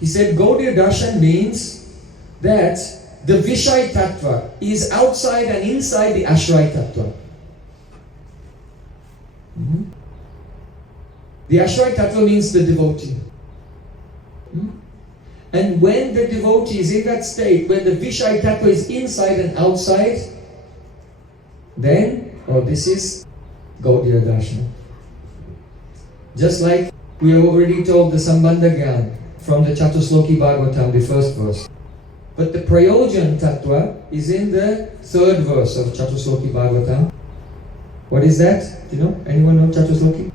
He said Gaudiya-Darshana means that the Vishay-tattva is outside and inside the Ashray-tattva. The Ashray-tattva means the devotee. And when the devotee is in that state, when the Vishay-tattva is inside and outside, then, this is Gaudiya-Darshana. Just like we already told the Sambandha Gyan from the Chatusloki Bhagavatam, the first verse. But the Prayojan tattva is in the third verse of Chatusloki Bhagavatam. What is that? Do you know? Anyone know Chatusloki?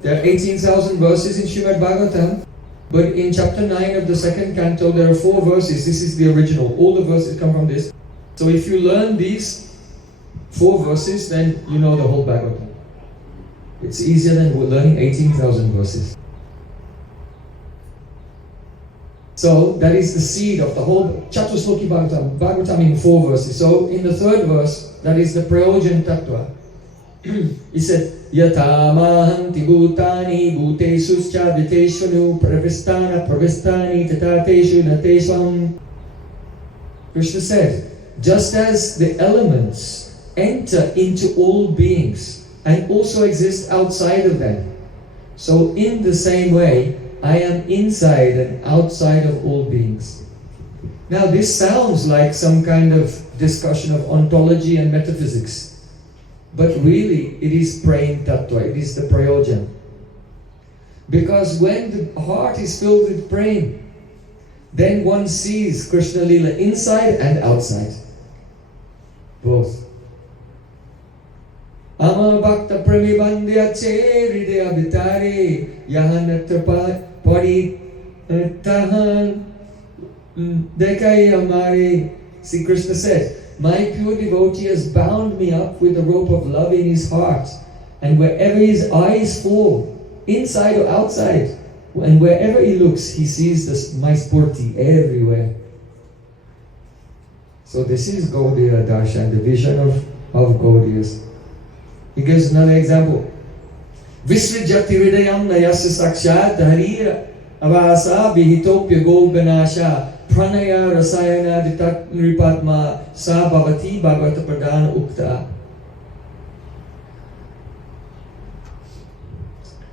There are 18,000 verses in Srimad Bhagavatam, but in chapter 9 of the second canto there are 4 verses. This is the original. All the verses come from this. So if you learn these 4 verses, then you know the whole Bhagavatam. It's easier than learning 18,000 verses. So that is the seed of the whole Chatusloki Bhagavatam. Bhagavatam in 4 verses. So in the third verse, that is the Prayojan tattva. He said, Yatamahanti bhutani bhutesuscha viteshvanu pravistana pravistani tatateshu natesvam. Krishna said, just as the elements enter into all beings and also exist outside of them, so in the same way, I am inside and outside of all beings. Now this sounds like some kind of discussion of ontology and metaphysics, but really it is Prem Tattva, it is the Prayojan. Because when the heart is filled with Prem, then one sees Krishna Lila inside and outside. Both. Ama bhakta pramibandhya che hridaya vitare yahanatra pari tahan dekai amare. See, Krishna said, my pure devotee has bound me up with the rope of love in his heart, and wherever his eyes fall, inside or outside, and wherever he looks, he sees this my spurti everywhere. So this is Gaudiya-Darshana, the vision of Gaudiyas. He gives another example. Visrijati hridayam nayasya sakshat harira avasa vihitopya golganasha pranaya rasayana ditat nripatma sa bhavati bhagavata pradana ukta.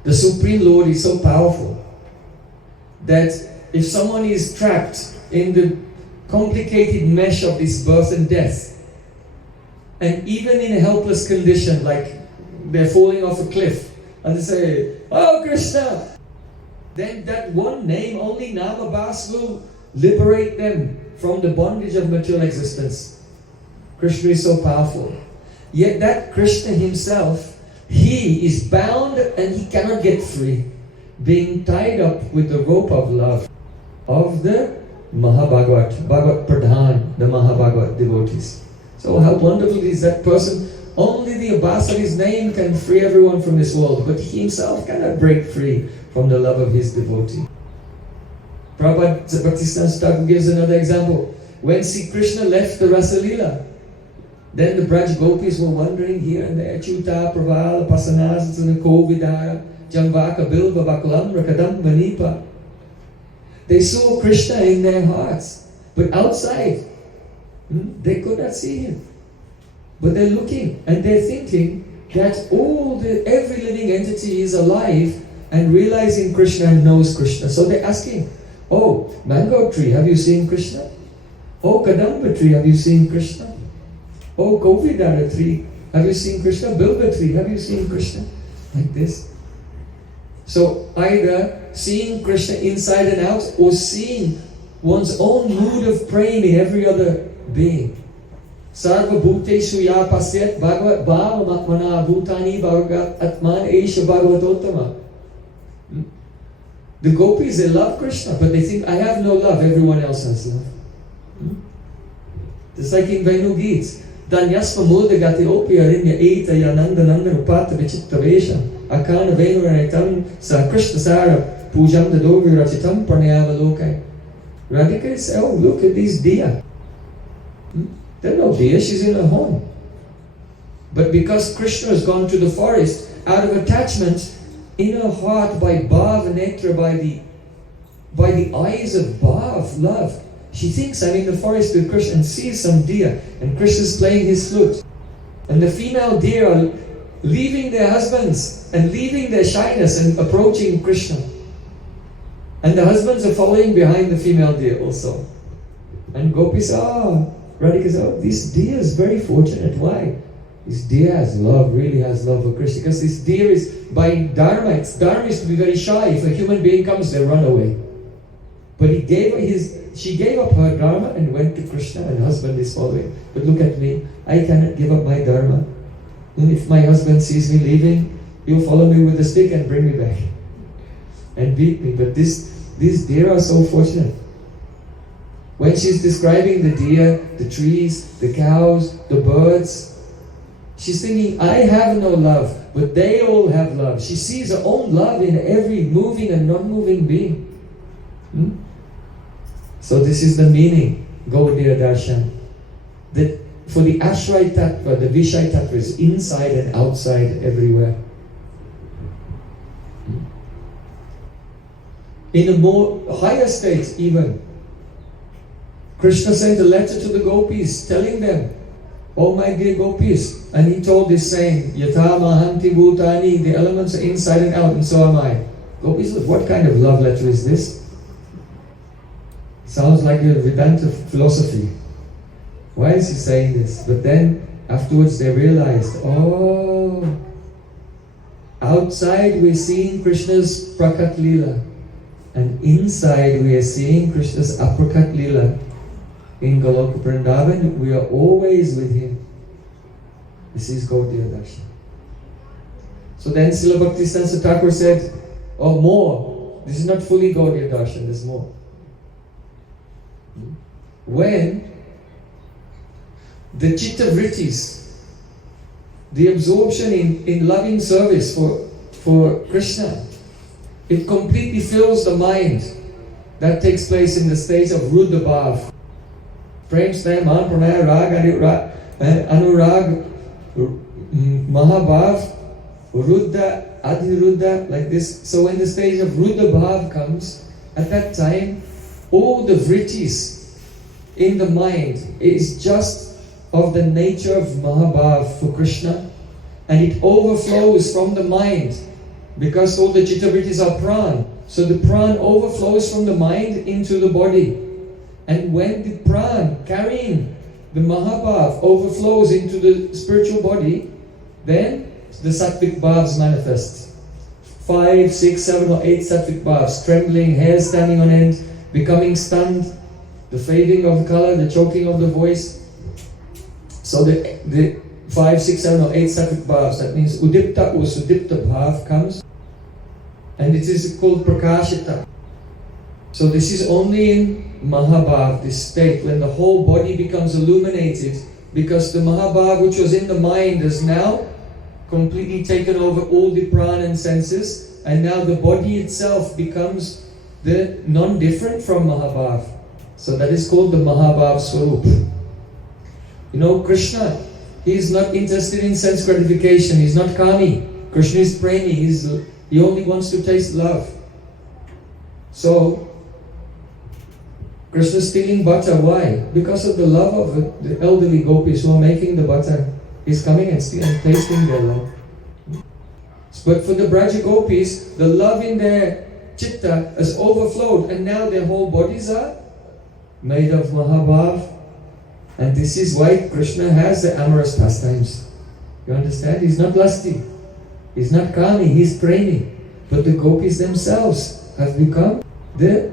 The Supreme Lord is so powerful that if someone is trapped in the complicated mesh of this birth and death, and even in a helpless condition, like they're falling off a cliff, and they say, oh Krishna, then that one name, only Namabhas, will liberate them from the bondage of material existence. Krishna is so powerful. Yet that Krishna himself, he is bound and he cannot get free, being tied up with the rope of love of the Mahabhagavat, Bhagavat Pradhan, the Mahabhagavat devotees. So how wonderful is that person? Only the abhas of his name can free everyone from this world, but he himself cannot break free from the love of his devotee. Prabhupada Bhaktisiddhanta Thakur gives another example. When Sri Krishna left the Rasa Lila, then the Braj Gopis were wandering here and there. Chuta, Pravala, Pasanasana, Kovidara, Jambaka, Bilba, Bakalam, Rakadam, Manipa. They saw Krishna in their hearts, but outside, they could not see him. But they're looking and they're thinking that every living entity is alive and realizing Krishna and knows Krishna. So they're asking, oh, mango tree, have you seen Krishna? Oh, kadamba tree, have you seen Krishna? Oh, Gaudiya-Darshana tree, have you seen Krishna? Bilba tree, have you seen Krishna? Like this. So either seeing Krishna inside and out, or seeing one's own mood of praying in every other being. Sarva bhuteshu ya pasyat bhagavat bhavamatmana bhutani bhagavat atman esha bhagavatottama. The gopis, they love Krishna, but they think, I have no love, everyone else has love. Just like in Venu Geets. Danyasma mudagati opi arinya eta yananda nanda upata vichitta vesha akana venu ranitam sa Krishna sara pujam dadovi rachitam pranayava lokai. Radhika says, oh, look at these deer. They're no deer, she's in her home. But because Krishna has gone to the forest, out of attachment, in her heart, by bhav netra, by the eyes of bhav, love, she thinks I'm in the forest with Krishna and sees some deer, and Krishna's playing his flute. And the female deer are leaving their husbands and leaving their shyness and approaching Krishna. And the husbands are following behind the female deer also. And gopis, Radhika says, this deer is very fortunate. Why? This deer has love, really has love for Krishna. Because this deer is, by dharma, dharma is to be very shy. If a human being comes, they run away. But she gave up her dharma and went to Krishna, and husband is following. But look at me, I cannot give up my dharma. And if my husband sees me leaving, he'll follow me with a stick and bring me back and beat me. But these deer are so fortunate. When she's describing the deer, the trees, the cows, the birds, she's thinking, I have no love, but they all have love. She sees her own love in every moving and non-moving being. So this is the meaning, Gaudiya-Darshana. That for the Ashray Tattva, the Vishay Tattva is inside and outside everywhere. In a more higher state even, Krishna sent a letter to the gopis telling them, oh my dear gopis, and he told this saying, Yatha mahanti bhutani, the elements are inside and out, and so am I. Gopis said, what kind of love letter is this? Sounds like a Vedanta philosophy. Why is he saying this? But then afterwards they realized, oh, outside we're seeing Krishna's Prakat Leela, and inside we are seeing Krishna's Aprakat Leela. In Goloka Vrindavan, we are always with him. This is Gaudiya-Darshana. So then Srila Bhaktisiddhanta Thakur said, oh, more. This is not fully Gaudiya-Darshana, there's more. When the chitta vrittis, the absorption in loving service for Krishna, it completely fills the mind. That takes place in the stage of Ruddha Bhav. Prem, Sneh, Man, Pranay, Rag, Anurag, Mahabhav, Ruddha, Adhiruddha, like this. So when the stage of Ruddha Bhav comes, at that time, all the vrittis in the mind is just of the nature of Mahabhav for Krishna, and it overflows from the mind, because all the chitta vrittis are pran. So the pran overflows from the mind into the body. And when the pran carrying the Mahabhav overflows into the spiritual body, then the sattvic bhavs manifest. 5, 6, 7 or 8 sattvic bhavs, trembling, hair standing on end, becoming stunned, the fading of the color, the choking of the voice. So the 5, 6, 7 or 8 sattvic bhavs, that means udipta or sudipta bhav comes, and it is called prakashita. So this is only in Mahabhav, this state, when the whole body becomes illuminated, because the Mahabhav which was in the mind is now completely taken over all the prana and senses, and now the body itself becomes the non-different from Mahabhav. So that is called the Mahabhav Swarup. You know, Krishna, he is not interested in sense gratification, he is not kami. Krishna is premi, he only wants to taste love. So, Krishna stealing butter, why? Because of the love of the elderly gopis who are making the butter. He's coming and stealing, tasting their love. But for the Braja gopis, the love in their chitta has overflowed, and now their whole bodies are made of Mahabhav. And this is why Krishna has the amorous pastimes. You understand? He's not lusty. He's not kami, he's premi. But the gopis themselves have become the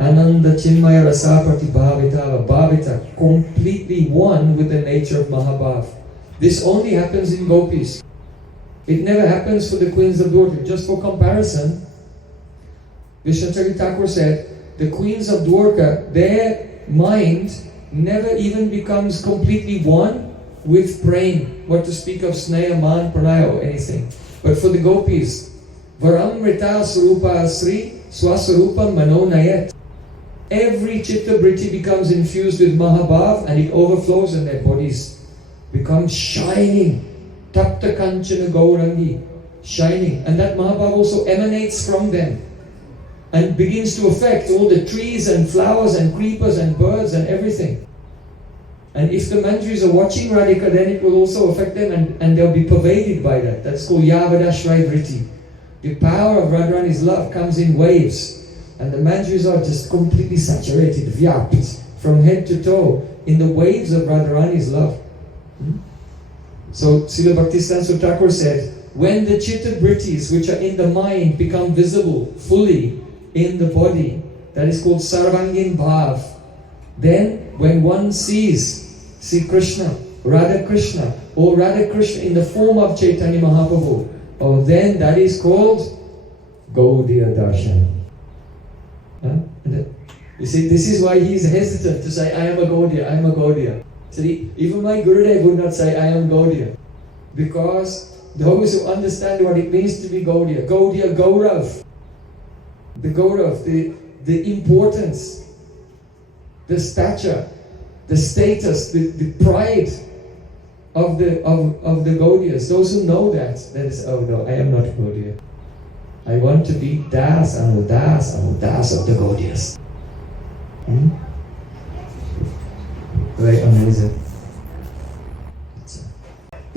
Ananda Chinmaya Rasa Pratibhavita, Bhavita, completely one with the nature of Mahabhav. This only happens in gopis. It never happens for the queens of Dwarka. Just for comparison, Vishnacharya Thakur said, the queens of Dwarka, their mind never even becomes completely one with Prem, what to speak of Sneha, Man, Pranaya or anything. But for the gopis, Varamrita Surupa Sri Swasarupam Manonayat. Every chitta vritti becomes infused with Mahabhav and it overflows and their bodies become shining. Tapta Kanchana Gaurangi, shining. And that Mahabhav also emanates from them and begins to affect all the trees and flowers and creepers and birds and everything. And if the manjaris are watching Radhika, then it will also affect them and they'll be pervaded by that. That's called Yavadashrai Vritti. The power of Radharani's love comes in waves, and the manjaris are just completely saturated, vyapt, from head to toe, in the waves of Radharani's love. So Srila Bhaktisiddhanta Thakur said, when the chitta vrittis which are in the mind become visible fully in the body, that is called Sarvangin Bhav, then when one sees Sri Krishna, Radha Krishna, or Radha Krishna in the form of Chaitanya Mahaprabhu, oh, then that is called Gaudiya-Darshana. You see, this is why he is hesitant to say, I am a Gaudiya, I am a Gaudiya. See, even my Gurudev would not say, I am Gaudiya. Because those who understand what it means to be Gaudiya, Gaudiya Gaurav, the Gaurav, the importance, the stature, the status, the pride of the Gaudiyas, those who know that is, oh no, I am not Gaudiya. I want to be Das, I'm a Das of the Gaudiyas. Very amazing.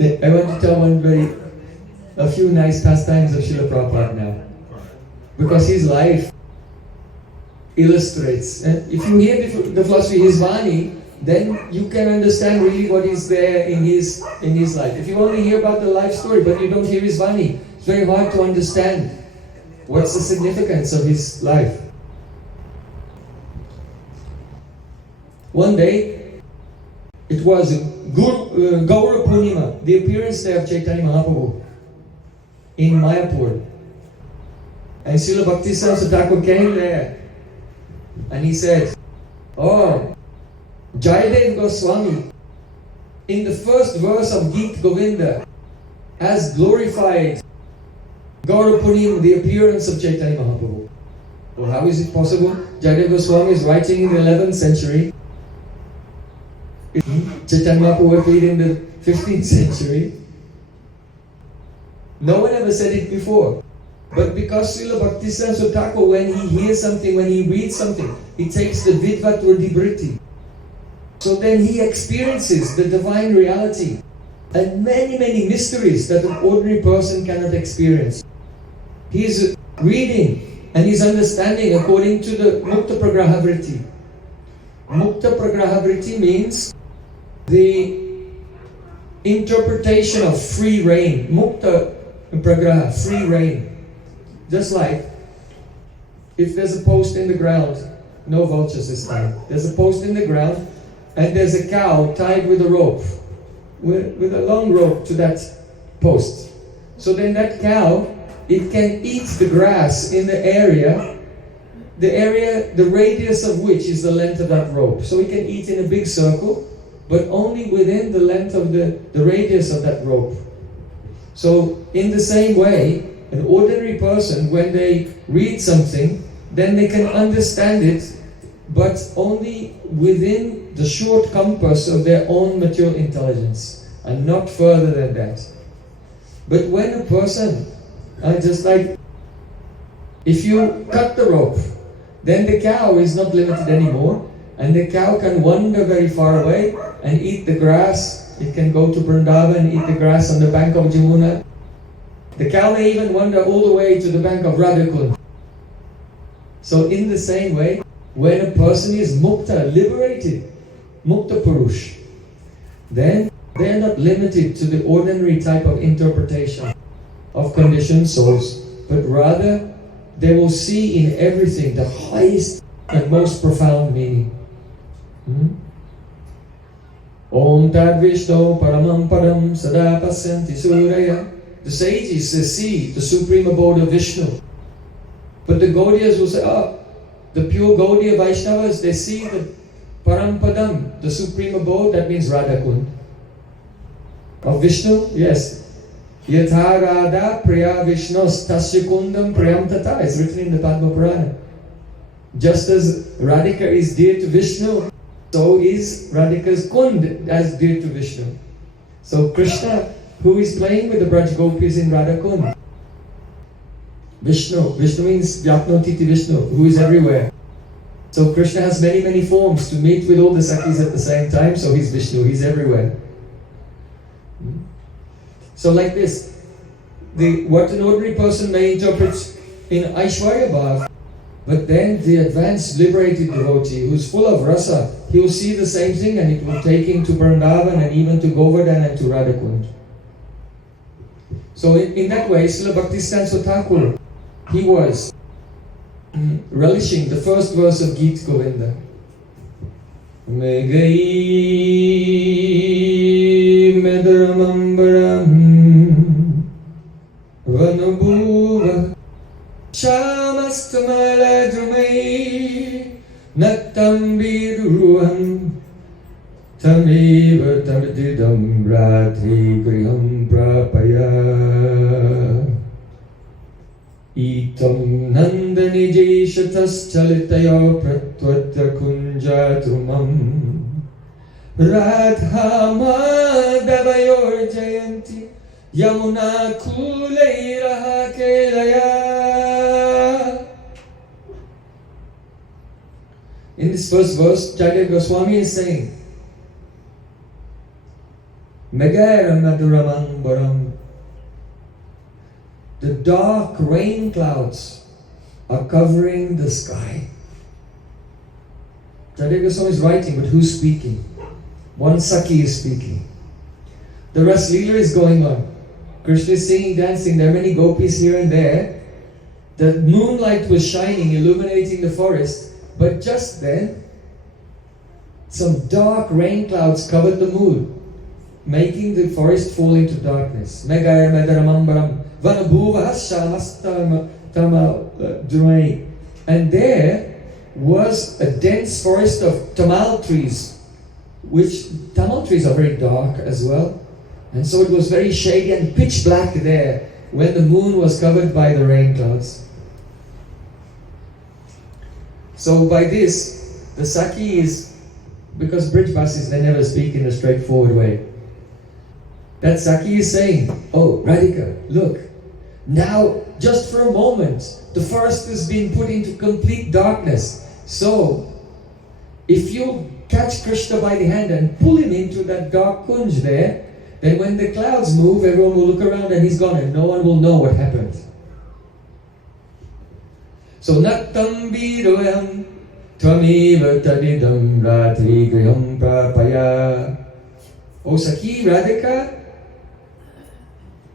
I want to tell a few nice pastimes of Srila Prabhupada now. Because his life illustrates. If you hear the philosophy, his Vani, then you can understand really what is there in his life. If you only hear about the life story but you don't hear his Vani, it's very hard to understand what's the significance of his life. One day, it was Gaura Purnima, the appearance day of Chaitanya Mahaprabhu in Mayapur. And Srila Bhaktisiddhanta Thakur came there and he said, oh, Jayadev Goswami, in the first verse of Geet Govinda, has glorified Gaura Purnima, the appearance of Chaitanya Mahaprabhu. Well, how is it possible? Jayadev Goswami is writing in the 11th century. Chaitanya Mahaprabhu appeared in the 15th century. No one ever said it before. But because Srila Bhaktisiddhanta Thakur, when he hears something, when he reads something, he takes the vidvat or dibriti. So then he experiences the divine reality and many, many mysteries that an ordinary person cannot experience. He's reading and he's understanding according to the Mukta Pragraha Vritti. Mukta Pragraha Vritti means the interpretation of free reign. Mukta Pragraha, free reign. Just like if there's a post in the ground, no vultures this time. There's a post in the ground and there's a cow tied with a rope, with a long rope to that post. So then that cow, it can eat the grass in the area, the radius of which is the length of that rope. So it can eat in a big circle, but only within the length of the radius of that rope. So in the same way, an ordinary person, when they read something, then they can understand it, but only within the short compass of their own material intelligence, and not further than that. But when a person, just like, if you cut the rope, then the cow is not limited anymore, and the cow can wander very far away and eat the grass. It can go to Vrindavan and eat the grass on the bank of Jamuna. The cow may even wander all the way to the bank of Radhakund. So in the same way, when a person is mukta, liberated, mukta purush, then they are not limited to the ordinary type of interpretation of conditioned souls, but rather they will see in everything the highest and most profound meaning. Om Tad Vishnu Paramam Param Sada Pasyanti Suraya. The sages see the supreme abode of Vishnu. But the Gaudiyas will say, the pure Gaudiya Vaishnavas, they see the Parampadam, the supreme abode, that means Radhakund. Of Vishnu, yes. Yatha Radha Priya Vishnos Tasya Kundam Priyam Tata. It's written in the Padma Purana. Just as Radhika is dear to Vishnu, so is Radhika's Kund as dear to Vishnu. So Krishna, who is playing with the Braj Gopis in Radha Kund? Vishnu. Vishnu means Vyapnotiti Vishnu, who is everywhere. So Krishna has many, many forms to meet with all the Sakhis at the same time, so he's Vishnu, he's everywhere. So like this, what an ordinary person may interpret in Aishwarya Bhav, but then the advanced liberated devotee who's full of rasa, he will see the same thing and it will take him to Vrindavan and even to Govardhan and to Radhakund. So in that way, Srila Bhaktisiddhanta Thakura, he was relishing the first verse of Geet Govinda. Megai medaramambaram vanubhuva shamastamalajumai nattam viduruham tameva tamididam radhi griham prapaya itam nandani jeshatas chalitaya pratvatya kunjatumam radha madhavayor jayanti yamuna kuleiraha kelaya. In this first verse, Chaitanya Goswami is saying, Megara Maduramam Baram. The dark rain clouds are covering the sky. Chaitanya Goswami is writing, but who's speaking? One Sakhi is speaking. The Ras Leela is going on. Krishna is singing, dancing. There are many gopis here and there. The moonlight was shining, illuminating the forest. But just then, some dark rain clouds covered the moon, making the forest fall into darkness. Megaya medaramambaram vanabhuva shamastamay. And there was a dense forest of tamal trees, which tamal trees are very dark as well. And so it was very shady and pitch black there when the moon was covered by the rain clouds. So by this, the Sakhi is, because Brijvasis, they never speak in a straightforward way. That Sakhi is saying, oh, Radhika, look, now, just for a moment, the forest is being put into complete darkness. So, if you catch Krishna by the hand and pull him into that dark kunj there, then when the clouds move, everyone will look around and he's gone and no one will know what happened. So nattam vidoyam tvamiva tadidam ratri griham prapaya. O Sakhi, Radhika,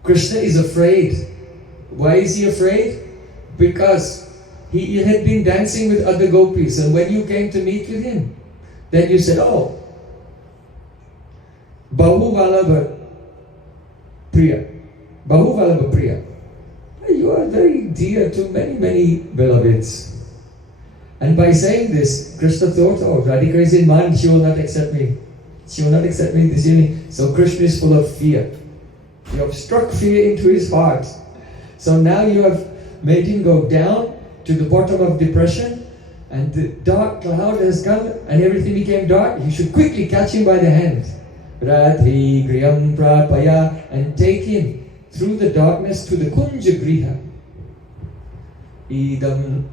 Krishna is afraid. Why is he afraid? Because he had been dancing with other gopis, and when you came to meet with him, then you said, oh, Bahu Vallabha Priya. Bahu Vallabha Priya. You are very dear to many, many beloveds. And by saying this, Krishna thought, oh, Radhika is in mind, she will not accept me. She will not accept me this evening. So Krishna is full of fear. You have struck fear into his heart. So now you have made him go down to the bottom of depression, and the dark cloud has come and everything became dark. You should quickly catch him by the hand. Radhi griham prapaya, and take him through the darkness to the kunja griha. Idam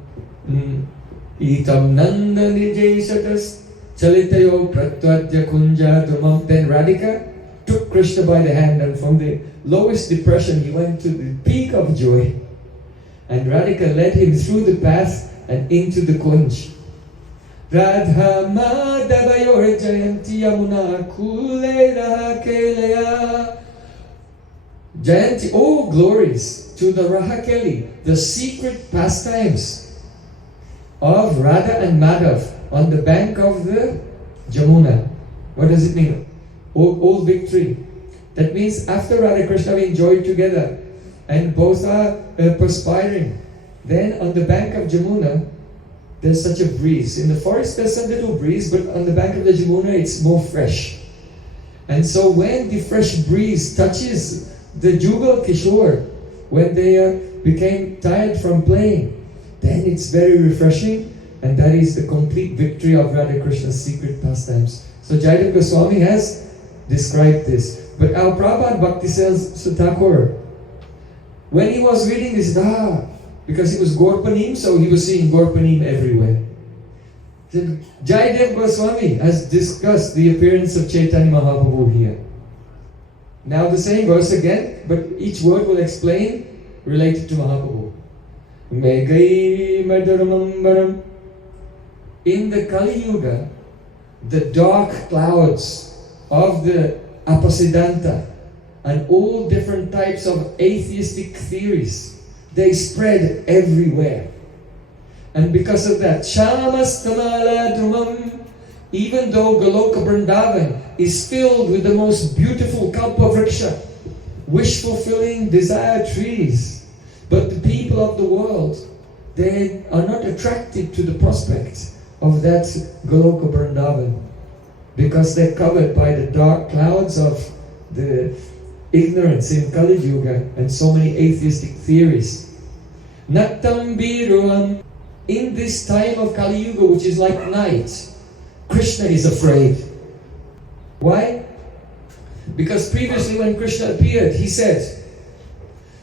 Itam nanda nijeshatas chalitayo pratvadya kunja dhumam. Then Radhika took Krishna by the hand, and from the lowest depression he went to the peak of joy. And Radhika led him through the path and into the kunj. Radha Madhavayor Jayanti Yamuna Kule Raha Kelaya. Jayanti, oh glories to the Rahakeli, the secret pastimes of Radha and Madhav on the bank of the Jamuna. What does it mean? Old victory. That means after Radha Krishna we enjoyed together and both are perspiring. Then on the bank of Jamuna, there's such a breeze. In the forest there's a little breeze, but on the bank of the Jamuna it's more fresh. And so when the fresh breeze touches the Jugal Kishore, when they became tired from playing, then it's very refreshing, and that is the complete victory of Radha Krishna's secret pastimes. So Jayadeva Goswami has described this. But our Prabhupada Bhakti says, Thakura, when he was reading this, because it was Gorpanim, so he was seeing Gorpanim everywhere. Jayadeva Goswami has discussed the appearance of Chaitanya Mahaprabhu here. Now the same verse again, but each word will explain related to Mahaprabhu. Megai Madaramambaram. In the Kali Yuga, the dark clouds of the Apasiddhanta and all different types of atheistic theories, they spread everywhere. And because of that, Shamastamala Drumam, even though Goloka Vrindavan is filled with the most beautiful Kalpa Vriksha, wish-fulfilling desire trees, but the people of the world, they are not attracted to the prospect of that Goloka Vrindavan because they're covered by the dark clouds of the ignorance in Kali Yuga and so many atheistic theories. Nattam Biruam. In this time of Kali Yuga, which is like night, Krishna is afraid. Why? Because previously when Krishna appeared, he said,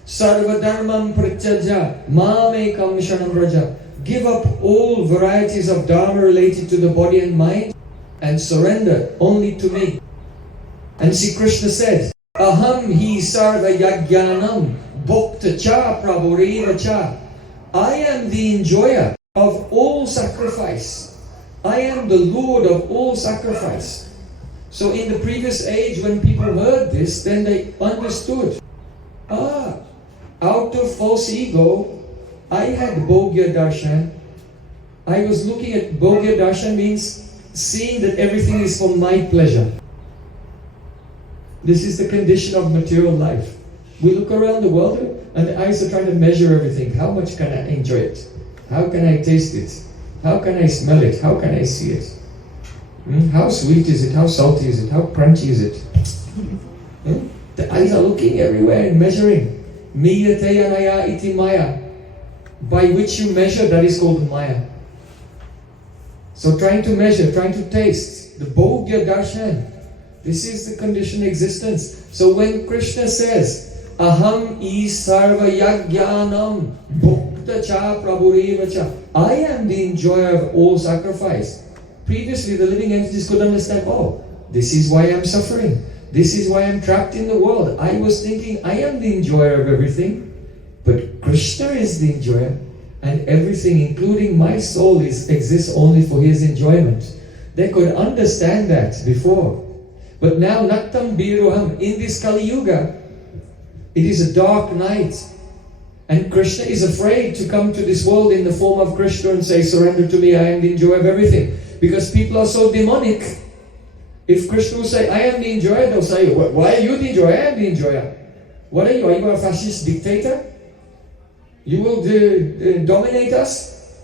Sarva dharmam pratyaja mamekam shanam raja. Give up all varieties of dharma related to the body and mind and surrender only to me. And see, Krishna said, Aham hi sarva yajnanam bhokta cha prabhureva cha. I am the enjoyer of all sacrifice. I am the Lord of all sacrifice. So in the previous age, when people heard this, then they understood. Out of false ego, I had Gaudiya-Darshana. I was looking at Gaudiya-Darshana means seeing that everything is for my pleasure. This is the condition of material life. We look around the world and the eyes are trying to measure everything. How much can I enjoy it? How can I taste it? How can I smell it? How can I see it? How sweet is it? How salty is it? How crunchy is it? The eyes are looking everywhere and measuring. Miyate anaya iti maya. By which you measure, that is called maya. So trying to measure, trying to taste, the Gaudiya-Darshana, this is the conditioned existence. So when Krishna says, Aham I sarva yajnanam bhukta cha prabhureva cha, I am the enjoyer of all sacrifice. Previously the living entities could understand, this is why I'm suffering. This is why I'm trapped in the world. I was thinking I am the enjoyer of everything, but Krishna is the enjoyer, and everything, including my soul, exists only for his enjoyment. They could understand that before. But now, Nattam Biruham, in this Kali Yuga, it is a dark night, and Krishna is afraid to come to this world in the form of Krishna and say, surrender to me, I am the enjoyer of everything. Because people are so demonic. If Krishna will say, I am the enjoyer, they'll say, why are you the enjoyer? I am the enjoyer. What are you? Are you a fascist dictator? You will dominate us?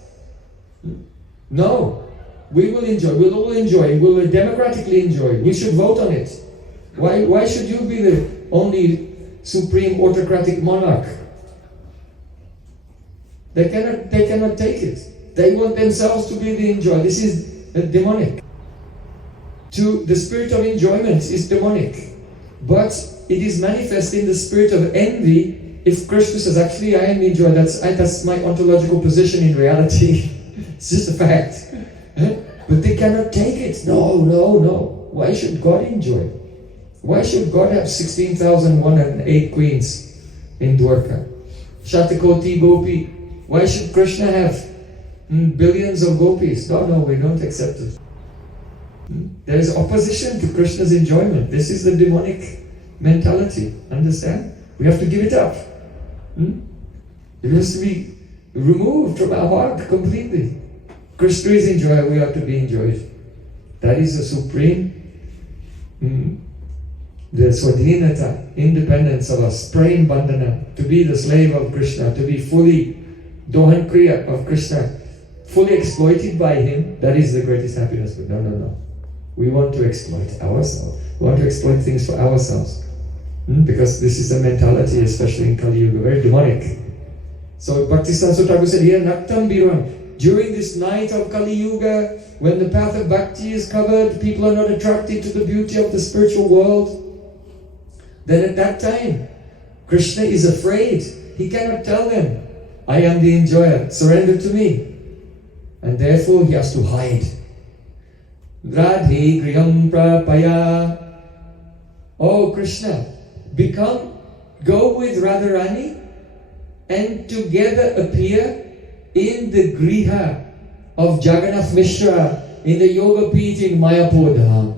No. We will enjoy. We'll all enjoy. We'll democratically enjoy. We should vote on it. Why should you be the only supreme autocratic monarch? They cannot take it. They want themselves to be the enjoyer. This is demonic. The spirit of enjoyment is demonic. But it is manifest in the spirit of envy. If Krishna says, actually I am the enjoyer, that's my ontological position in reality. It's just a fact. But they cannot take it. No. Why should God enjoy? Why should God have 16,108 queens in Dwarka? Shatakoti Gopi. Why should Krishna have billions of gopis? No, we don't accept it. There is opposition to Krishna's enjoyment. This is the demonic mentality. Understand? We have to give it up. It has to be removed from our heart completely. Krishna is enjoyed, we have to be enjoyed. That is the supreme, the swadhinata, independence of us, prem bandhana, to be the slave of Krishna, to be fully dohan kriya of Krishna, fully exploited by him. That is the greatest happiness. But no. We want to exploit ourselves. We want to exploit things for ourselves. Because this is the mentality, especially in Kali Yuga, very demonic. So Bhaktisiddhanta Thakur said here, Naktam Biram, during this night of Kali Yuga, when the path of bhakti is covered, people are not attracted to the beauty of the spiritual world, then at that time, Krishna is afraid. He cannot tell them, I am the enjoyer, surrender to me. And therefore he has to hide. Radhe Griham Prapaya. Oh Krishna, go with Radharani and together appear in the Griha of Jagannath Mishra in the Yoga Pit in Mayapur Dham.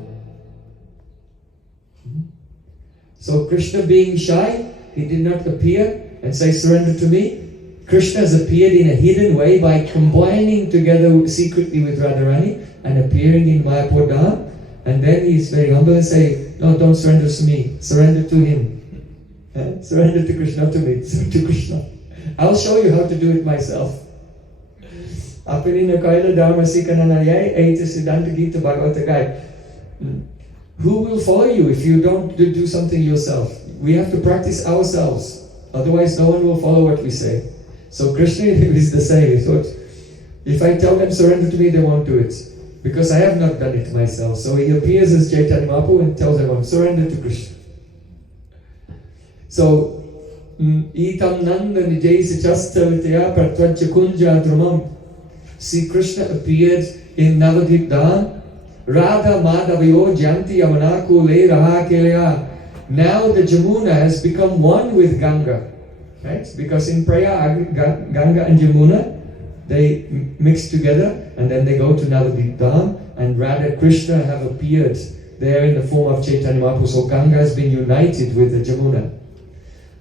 So Krishna being shy, he did not appear and say surrender to me. Krishna has appeared in a hidden way by combining together secretly with Radharani and appearing in Mayapur Dham. And then he is very humble and say, no, don't surrender to me, surrender to him. Surrender to Krishna, not to me, surrender to Krishna. I'll show you how to do it myself. Who will follow you if you don't do something yourself? We have to practice ourselves. Otherwise no one will follow what we say. So Krishna is the same. He thought, if I tell them surrender to me, they won't do it. Because I have not done it myself. So he appears as Chaitanya Mahaprabhu and tells everyone, surrender to Krishna. So, Itam Nanda Nijaysi Chastavitya Pratvacha Kunja Dramam. See, Krishna appeared in Navadvip Dham. Radha Madhavayo Janti Yamanaku Le Raha Kelaya. Now the Jamuna has become one with Ganga. Right? Because in Prayag, Ganga and Jamuna, they mix together and then they go to Navadvip Dham, and Radha Krishna have appeared there in the form of Chaitanya Mahaprabhu. So Ganga has been united with the Jamuna.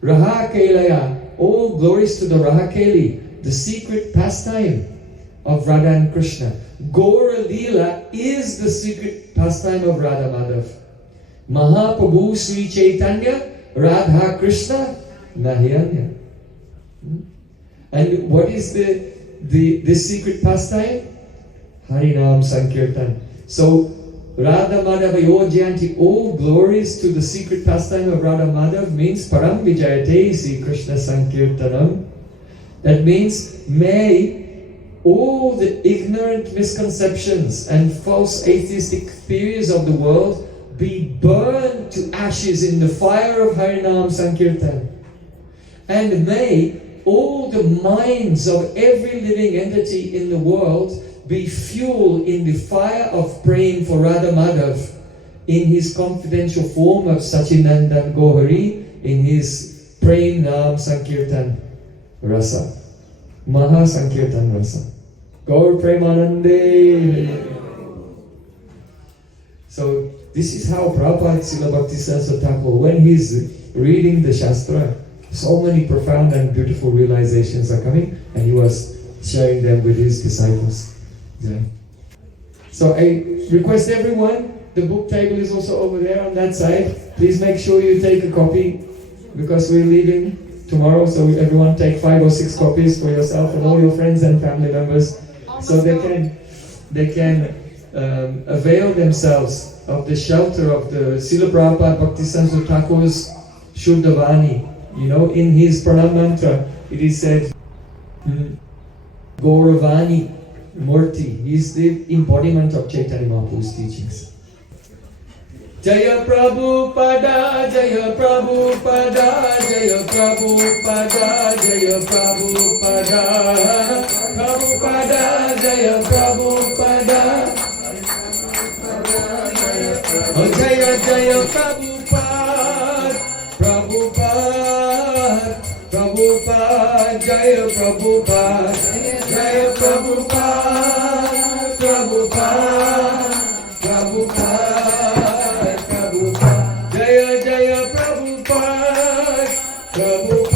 Raha Kelaya, all glories to the Raha Keli, the secret pastime of Radha and Krishna. Gaura Leela is the secret pastime of Radha Madhav. Mahaprabhu Sri Chaitanya, Radha Krishna, Nahiyanya. And what is this secret pastime? Harinam Sankirtan. So Radha Madhava Yojayanti, all glories to the secret pastime of Radha Madhav means Param Vijayate Sri Krishna Sankirtanam. That means may all the ignorant misconceptions and false atheistic theories of the world be burned to ashes in the fire of Harinam Sankirtan. And may all the minds of every living entity in the world be fuel in the fire of praying for Radha Madhav in his confidential form of Sachinandan Gohari, in his Prem Nam Sankirtan Rasa, Maha Sankirtan Rasa. Gaur Premanande. So this is how Prabhupada Srila Bhaktisiddhanta Thakur, when he's reading the Shastra, so many profound and beautiful realizations are coming, and he was sharing them with his disciples. Yeah. So I request everyone, the book table is also over there on that side. Please make sure you take a copy, because we're leaving tomorrow, so everyone take 5 or 6 copies for yourself and all your friends and family members, so they can avail themselves of the shelter of the Srila Prabhupada Bhaktisiddhanta Thakur's Shuddhavani. You know, in his pranam mantra, it is said, Gauravani Murti. He is the embodiment of Chaitanya Mahaprabhu's teachings. Jaya Prabhupada, Jaya Prabhupada, Jaya Prabhupada, Jaya Prabhupada, Prabhupada. Jaya Prabhupada. Oh Jaya Jaya Prabhupada, Prabhupada, Prabhupada, Jaya Prabhupada, Jaya Prabhupada, Prabhupada, Prabhupada, Prabhupada, Jaya Jaya Prabhupada, Prabhupada.